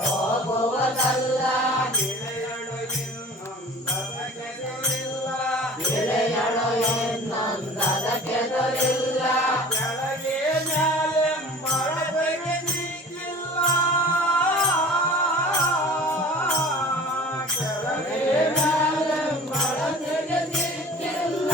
ಹೋಗುವುದಲ್ಲ ಗಿಳೆಯಳು ಇನ್ನೊಂದದಕ್ಕೆದುರಿಲ್ಲ ಕೆಳಗೆ ಮ್ಯಾಲೆ ಮಳಬಗೆ ಸಿಕ್ಕಿಲ್ಲ ಕೆಳಗೆ ಮ್ಯಾಲೆ ಮಳಬಗೆ ಸಿಕ್ಕಿಲ್ಲ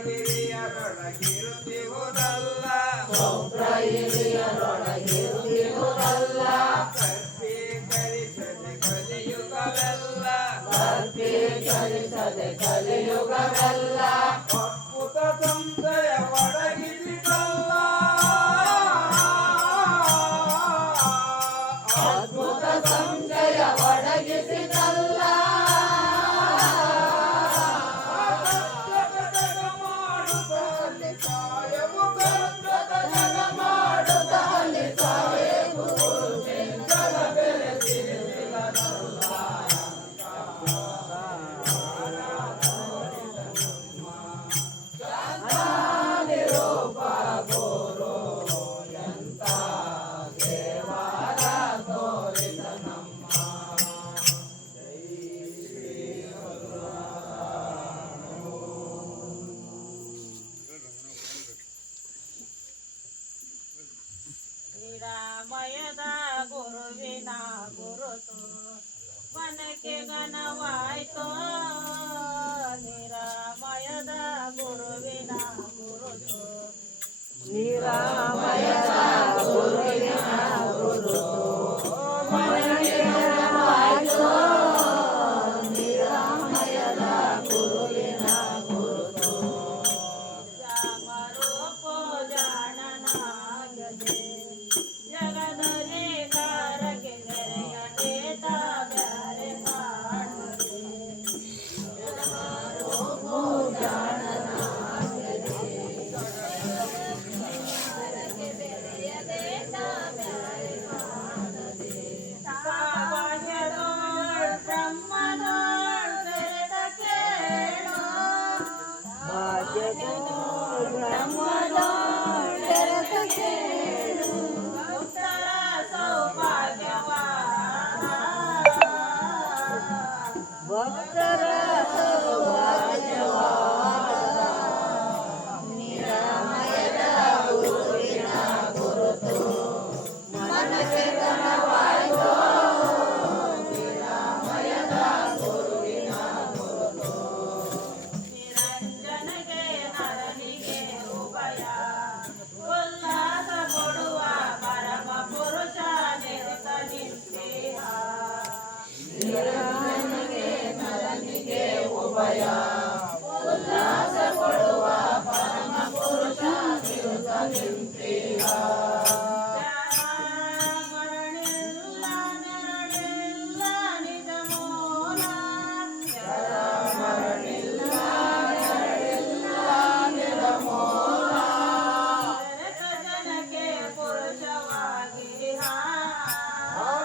ಹಿರಿಯರೊಳಗಿರುತ್ತಿಹುದಲ್ಲ ಕಲಿಯುಗವೆಲ್ಲ ಅದ್ಭುತ ಸಂಶಯ ಒಡಗಿಸಿದಲ್ಲ ಅದ್ಭುತ ಸಂಶಯ ಒಡಗಿಸಿದಲ್ಲ ನಿರಾಮಯದ ಗುರುವಿನ ಗುರುತು ಮನಕ್ಕೆ ಘನವಾಯ್ತು ನಿರಾಮಯದ ಗುರುವಿನ ಗುರುತು ನಿರಾಮಯದ ಗುರುವಿನ ಗುರುತು ಮನಕ್ಕೆ ಘನವಾಯ್ತು ನಿರಾಮಯದ ಗುರುವಿನ ಗುರುತು ಜಾಮರೂಪೋ ಜಾಣನಾಗದೆ ಜಗದರಿ ಕಾರಕ್ಕೆ ಗೆರೆಯದೆ ತಾಬ್ಯಾರೆ ಕಾಣದೆ ಜಾಮರೂಪೋ ಜಾಣನಾಗದೆ ಕಾರಕ್ಕೆ ಬೆರೆಯದೆ ತಾಬ್ಯಾರೆ ಕಾಣದೆ ಸಾವಾಗ್ಯದೋಳ್ ಬ್ರಹ್ಮನೋಳ್ ಬೆರೆತ ಕೇಳೋ ಭಾಗ್ಯದೋಳ್ ಬ್ರಹ್ಮನೋಳ್ ಬೆರೆತ ಕೇಳು ಭಕ್ತರ ಸೌಭಾಗ್ಯವಾ ಭಕ್ತರ ಸೌಭಾಗ್ಯವಾ ನಿರಾಮಯದ ಗುರುವಿನ ಗುರುತು ಮನಕ್ಕೆ ಘನವಾಯ್ತು ನಿರಾಮಯದ ಗುರುವಿನ ಗುರುತು ನಿರಂಜನಗೆ ನರನಿಗೆ ಉಭಯ ಉಲ್ಲಾಸ ಕೊಡುವ ಪರಮ ಪುರುಷ ನಿರುತ ನಿಂತಿಹ ನಿರಂಜನಗೆ ನರನಿಗೆ ಉಭಯ ಉಲ್ಲಾಸ ಕೊಡುವ ಪರಮ ಪುರುಷ ನಿರುತ ನಿಂತಿಹ ಮರಣಿಲ್ಲ ನೆರಳಿಲ್ಲ ನಿಜ ಮೂಲ ಮರಣಿಲ್ಲ ನೆರಳಿಲ್ಲ ನಿಜ ಮೂಲ ಬೆರೆತ ಜನಕ್ಕೆ ಪುರುಷವಾಗಿ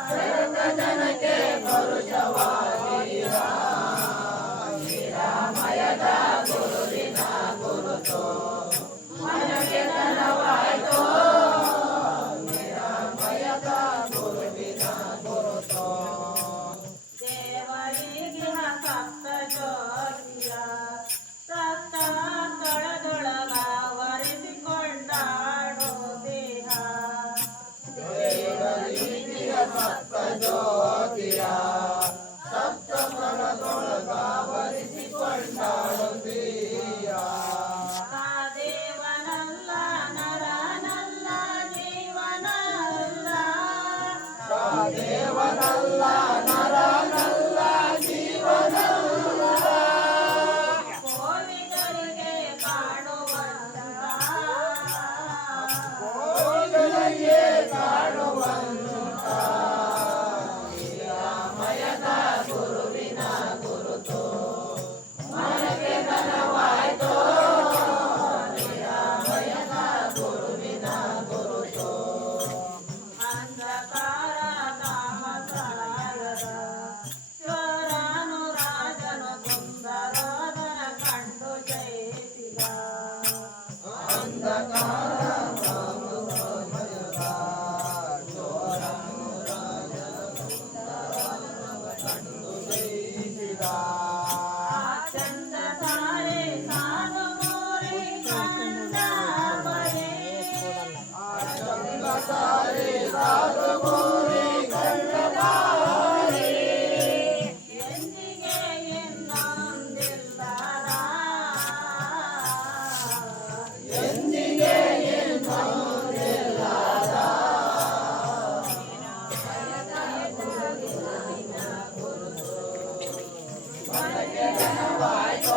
ಬೆರೆತ ಜನಕ್ಕೆ ಪುರುಷವಾಗಿ ನಿರಾಮಯದ ಗುರುವಿನ ಗುರುತು ಮನಕ್ಕೆ ಘನವಾಯ್ತು ನಿರಾಮಯದ ಗುರುವಿನ ಗುರುತು ದೇವರಿಗಿನ ಸಪ್ತ ಜ್ಯೋತಿಯ ಸಪ್ತ ಸ್ಥಳದೊಳಗಾವರಿಸಿಕೊಂಡಾಡೋ ದೇಹ ದೇವರಿಗಿನ ಸಪ್ತ ಜ್ಯೋತಿಯ ಸಪ್ತ ಸ್ಥಳದೊಳಗಾವರಿಸಿಕೊಂಡಾಡೋ ದೇಹ ಆ ದೇವನಲ್ಲ ನರನಲ್ಲ ಜೀವನಲ್ಲ ಆ ದೇವನಲ್ಲ ನರನಲ್ಲ ಜೀವನಲ್ಲ ಕೋವಿದರಿಗೆ ಕಾಣುವಂತ ಕೋವಿದರಿಗೆ ಕಾಣುವಂತ ನಿರಾಮಯದ ಗುರುವಿನ ಗುರುತು ಮನಕ್ಕೆ ಘನವಾಯ್ತು ನಿರಾಮಯದ ಗುರುವಿನ ಗುರುತು ಅಂಧಕಾರ ಕಾಮಸಾಗರ ಚೋರಾನುರಾಜನು ಸುಂದರೋದರ ಕಂಡು ಜಯಿಸಿದ ಅಂಧಕಾರ ಚಂದ ಸಾರೆ ಸಾನು ಮೋರೆ ಕಂಡ ಬರೆ ಚಂದ ಸಾರೆ ಸಾನು ಮೋರೆ ಕಂಡ ಬಾರೆ ಎಂದಿಗೆ ಇನ್ನೊಂದಿಲ್ಲದ ಎಂದಿಗೆ ಇನ್ನೊಂದಿಲ್ಲದ ನಿರಾಮಯದ ಗುರುವಿನ ಗುರುತು ಮನಕ್ಕೆ ಘನವಾಯ್ತು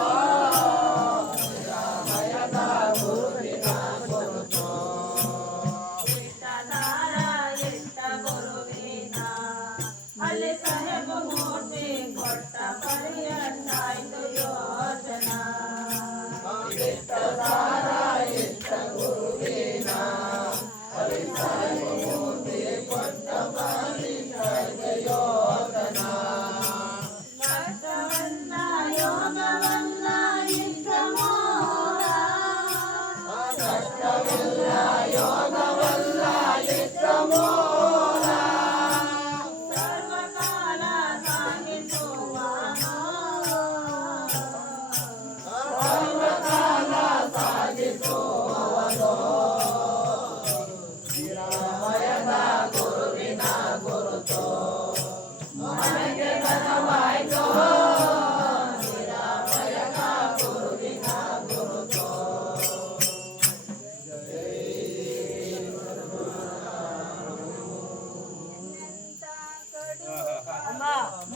ಅಮ್ಮ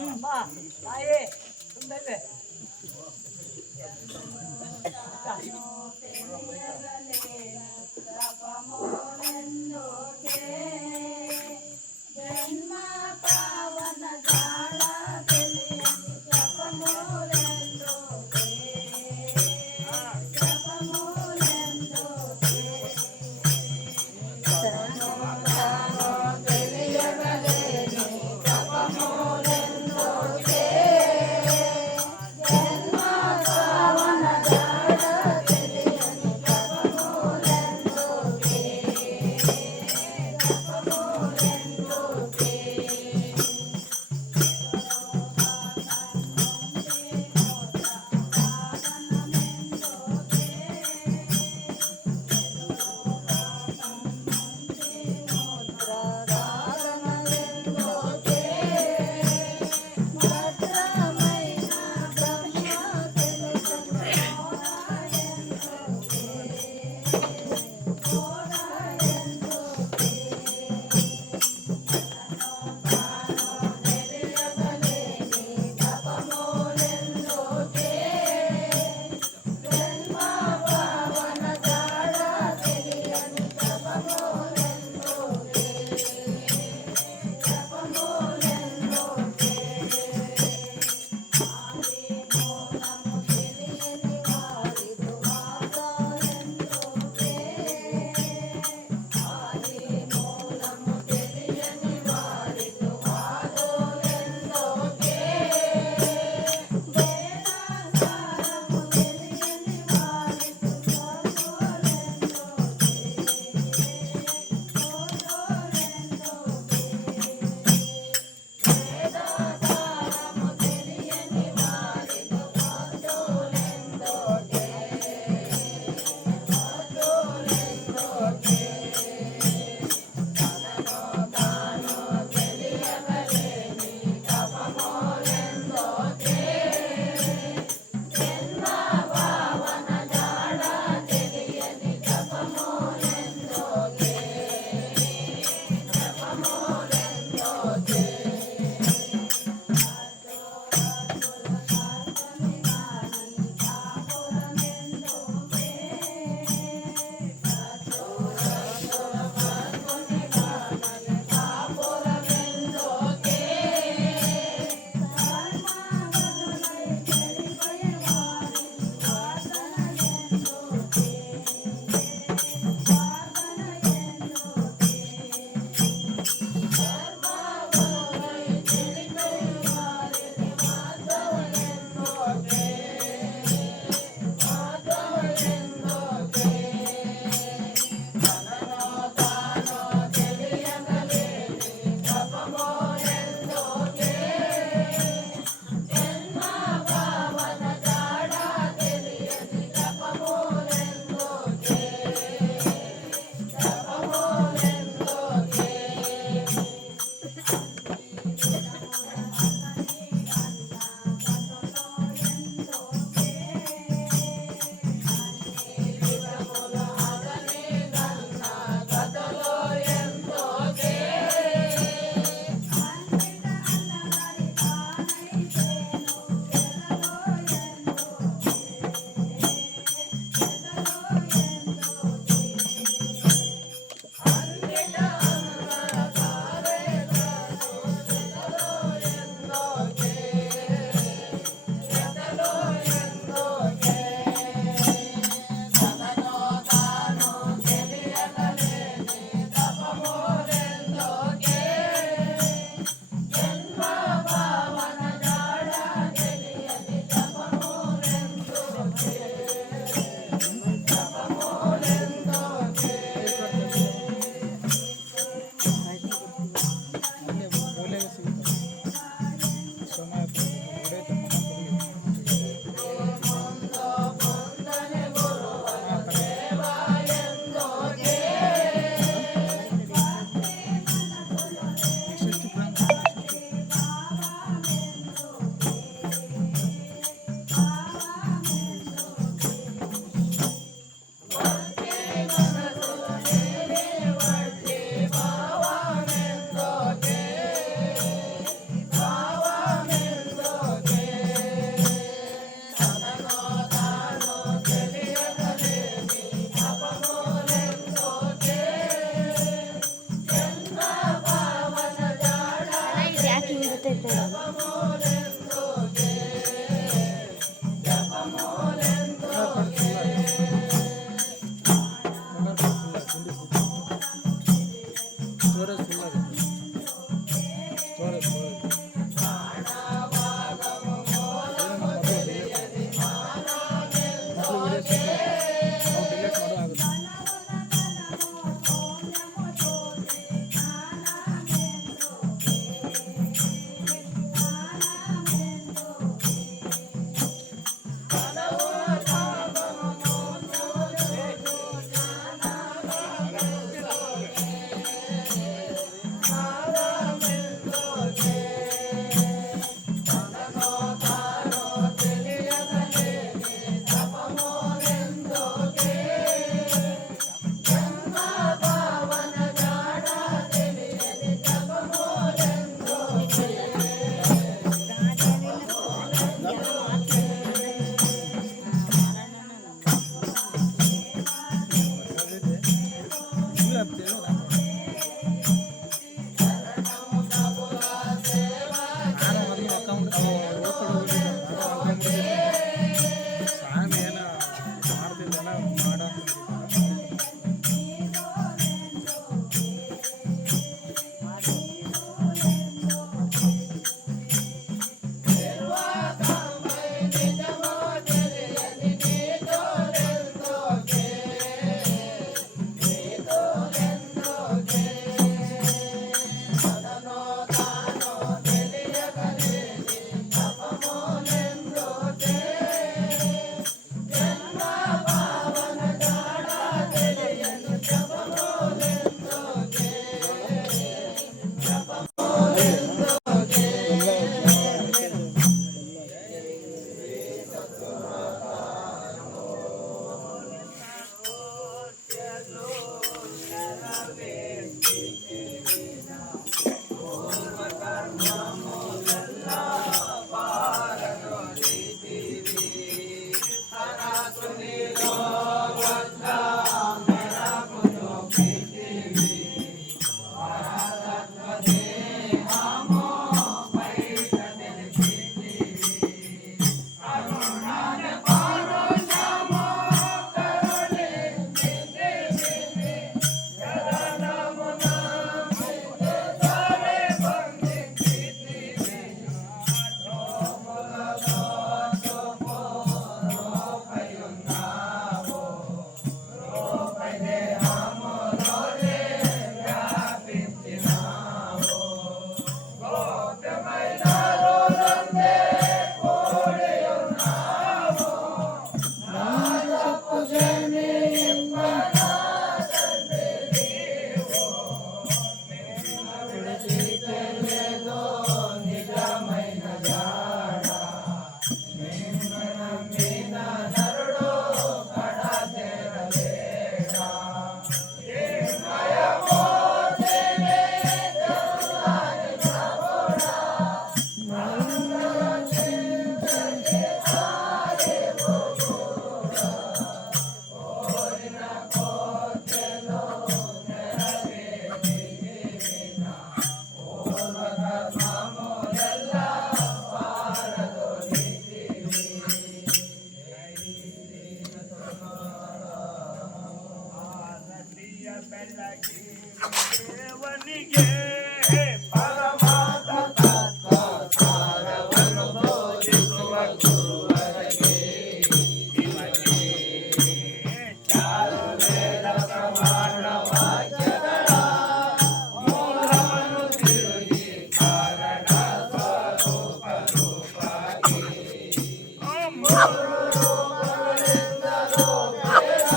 ಅಮ್ಮ ತಾಯಿ ತುಂಬೆ ತಪಮೋಳೆಂದು ದೇವನಿಗೆ ಪರಮಾತ್ಮ ತತ್ವ ಸಾರವನ್ನು ಬೋಧಿಸುವ ಗುರುವರೆಗೆ ಶಿವಗೆ ಚಾರು ವೇದ ಪ್ರಮಾಣ ವಾಕ್ಯಗಳ ಮೂಲವನ್ನು ತಿರುಗಿ ಕಾರಣ ಸ್ವರೂಪ ರೂಪಾಗಿ ಮೂರು ರೂಪಗಳಿಂದಲೂ ಬೇಡ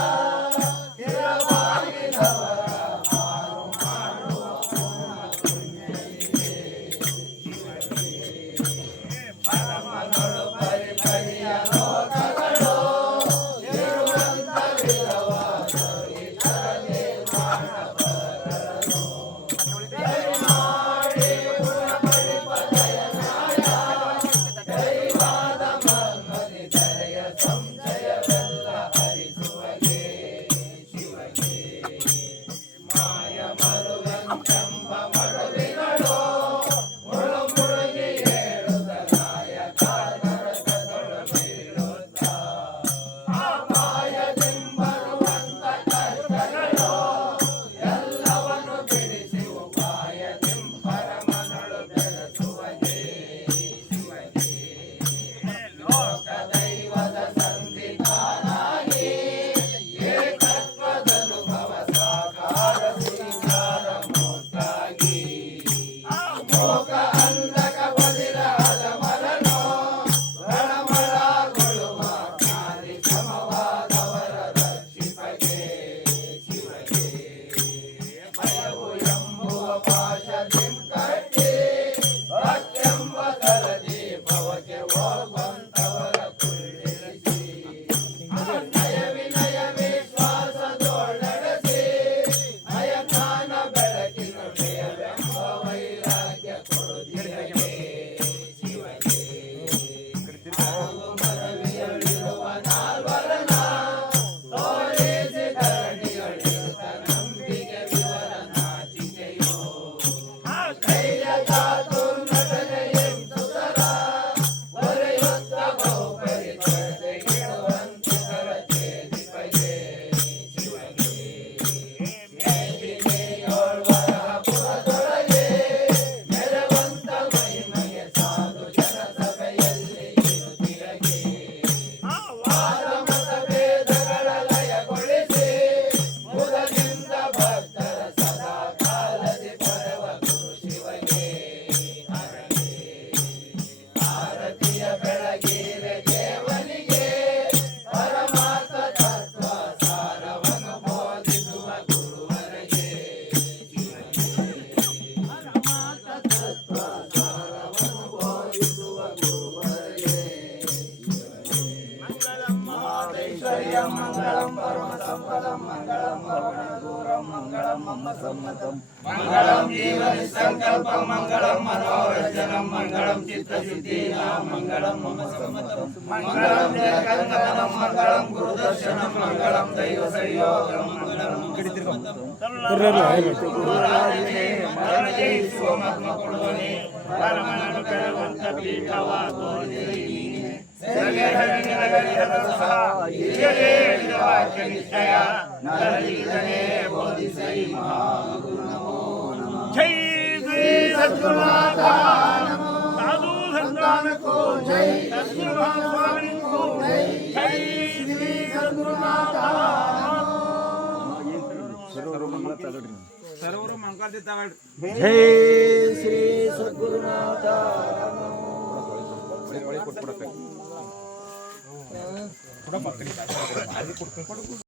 ಸ್ಥಿರವಾಗಿದವರ ಮಾರು ಮಾಡುವ ಪರಮನೊಳು ಪರಿಪರಿಯ ಲೋಕಗಳು ಇರುವಂತವಿರವ ಇತರದೆ ಮಾನವರನು ದಯಮಾಡಿ ಗುಣಪಡಿಪದಯ ನಾಯ ದೈವಾದ ಮರ್ಮದಿ ದರೆಯ ಸಂಶಯವೆಲ್ಲ ಹರಿಸುವಗೆ ಶಿವಗೆ ಮಾಯ ಮರುಗಂತೆಂಬ ಮಡುವಿಗಳು ಮುಳು ಮುಳುಗಿ ಹೇಳುತ್ತ ನಾಯಕ ನರಕದೊಳು ಬೀಳುತ್ತ ಆ ಮಾಯದಿಂದ ಬರುವಂತ ಕಷ್ಟಗಳು ಎಲ್ಲವನ್ನು ಬಿಡಿಸಿ ಉಪಾಯದಿಂ ಪರಮನೊಳು ಬೆಳೆಸುವಗೆ ಶಿವಗೆ ಲೋಕ ದೈವದ ಸಂಧಿಕಾರಾಗಿ ಏಕತ್ವದನುಭವ ಸಾಕಾರ ಸ್ವೀಕಾರ ಮೂರ್ತಾಗಿ ಮೋಕ ಅಂಧಕ ಬದಿರಾದ ಮರನೋ ರಳಮಳಗೊಳ್ಳುವ ಜ್ಞಾನಿ ಸಮವಾದವರ ರಕ್ಷಿಪಗೆ ಶಿವಗೆ ಭಯವು ಎಂಬುವ ಪಾಶದಿಂ ಕಟ್ಟಿ ಭಕ್ತೆಂಬ ಕರದಿ ಭವಕ್ಕೆ ಹೋಗುವಂತವರ ಕುಳ್ಳಿರಿಸಿ ನಯ ವಿನಯ ವಿಶ್ವಾಸದೊಳಗಸಿ ನಯಕಾನ ಬೆಳಕಿನ ಪ್ರಿಯವೆಂಬ ವೈರಾಗ್ಯ ಕೊಡುತ್ತಿರಗೆ ಶಿವಗೆ ಅರಿವು ಮರವಿಯಲ್ಲಿರುವ ನಾಲ್ವರನ ತೋರಿಸಿ ಧರಣಿಯಲ್ಲಿರುತ್ತ ನಂಬಿಕೆ ವಿವರ ನಾಚಿಕೆಯೋ ಧೈರ್ಯ ತಾತು ನಟನೆಯುತ್ತುದರ ಹೊರೆಯುತ್ತ ಬಹುಪರಿಚಯಗಿಡುವಂತಿತರ ಛೇದಿಪಗೆ ಶಿವಗೆ ಮೇದಿನಿಯೋಳ್ವರ ಪುರದೊಳಗೆ ಮೆರವಂತ ಮಹಿಮೆಯ ಸಾಧು ಜನ ಸಭೆಯಲ್ಲಿ ಇರುತ್ತಿರಗೆ ವಾದ ಮತ ಭೇದಗಳ ಲಯಗೊಳಿಸಿ ಮುದದಿಂದ ಭಕ್ತರ ಸದಾ ಕಾಲದಿ ಪರವ ಗುರು ಶಿವಗೆ ಹರಗೆ ಆರತಿಯ ಬೆಳಗಿರೆ ದೇವನಿಗೆ ಪರಮಾತ್ಮ ತತ್ವ ಸಾರವನ್ನು ಬೋಧಿಸುವ ಗುರುವರೆಗೆ ಶಿವಗೆ ಪರಮಾತ್ಮ ತತ್ವ ಸಾರವನ್ನು ಬೋಧಿಸುವ ಗುರುವರೆಗೆ ಮಂಗಳಂ ಮಹಾದೈಶ್ವರ್ಯಂ ಮಂಗಳಂ ಪರಮ ಸಂಪದಂ ಮಂಗಳಂ ಪವನ ದೂರಂ ಮಂಗಳಂ ಮಮ್ಮ ಸಮ್ಮತಂ ಮಂಗಳಂ ಜೀವನಿ ಸಂಕಲ್ಪಂ ಮಂಗಳಂ ಮನೋರಂಜನಂ ಮಂಗಳಂ ಚಿತ್ತಶುದ್ಧೀನಾಂ ಮಂಗಳಂ ಮಮ ಸಮ್ಮತಂ ಮಂಗಳಂ ಜಯಕರ್ಣಕನಂ ಮಂಗಳಂ ಗುರುದರ್ಶನಂ ಮಂಗಳಂ ದೈವ ಸಂಯೋಗಂ ಮಂಗಳಂ ಗುರುರಾಜನೇ ಮರಣ ಜಯಿಸುವ ಮರ್ಮ ಕೊಡುವನೆ ಪರಮನನ್ನು ಬೆಳಗುವಂತ ಪೀಠವ ತೋರಿಸಿರಿ ನೀನೆ ಸರಿಗೆ ಹರಿನಿರಗರಿಯರು ಸಹ ಹಿರಿಯರೇ ಹೇಳಿದ ವಾಕ್ಯ ನಿಶ್ಚಯ ನರಳಿಗನೇ ಬೋಧಿಸೈ ಮಹಾಗುರು ನಮೋ ನಮಃ ಜೈ ಶ್ರೀ ಸದ್ಗುರುನಾಥ ಸಾಧು ಸಂತಾನಕ್ಕೂ ಜೈ ಸದ್ಗುರು ಸ್ವಾಮಿಗೂ ಜೈ ಜೈ ಶ್ರೀ ಸದ್ಗುರುನಾಥ ಸರ್ವರು ಮಂಗಳದಿ ತಗೊಳ್ರಿ ಜೈ ಶ್ರೀ ಸದ್ಗುರುನಾಥ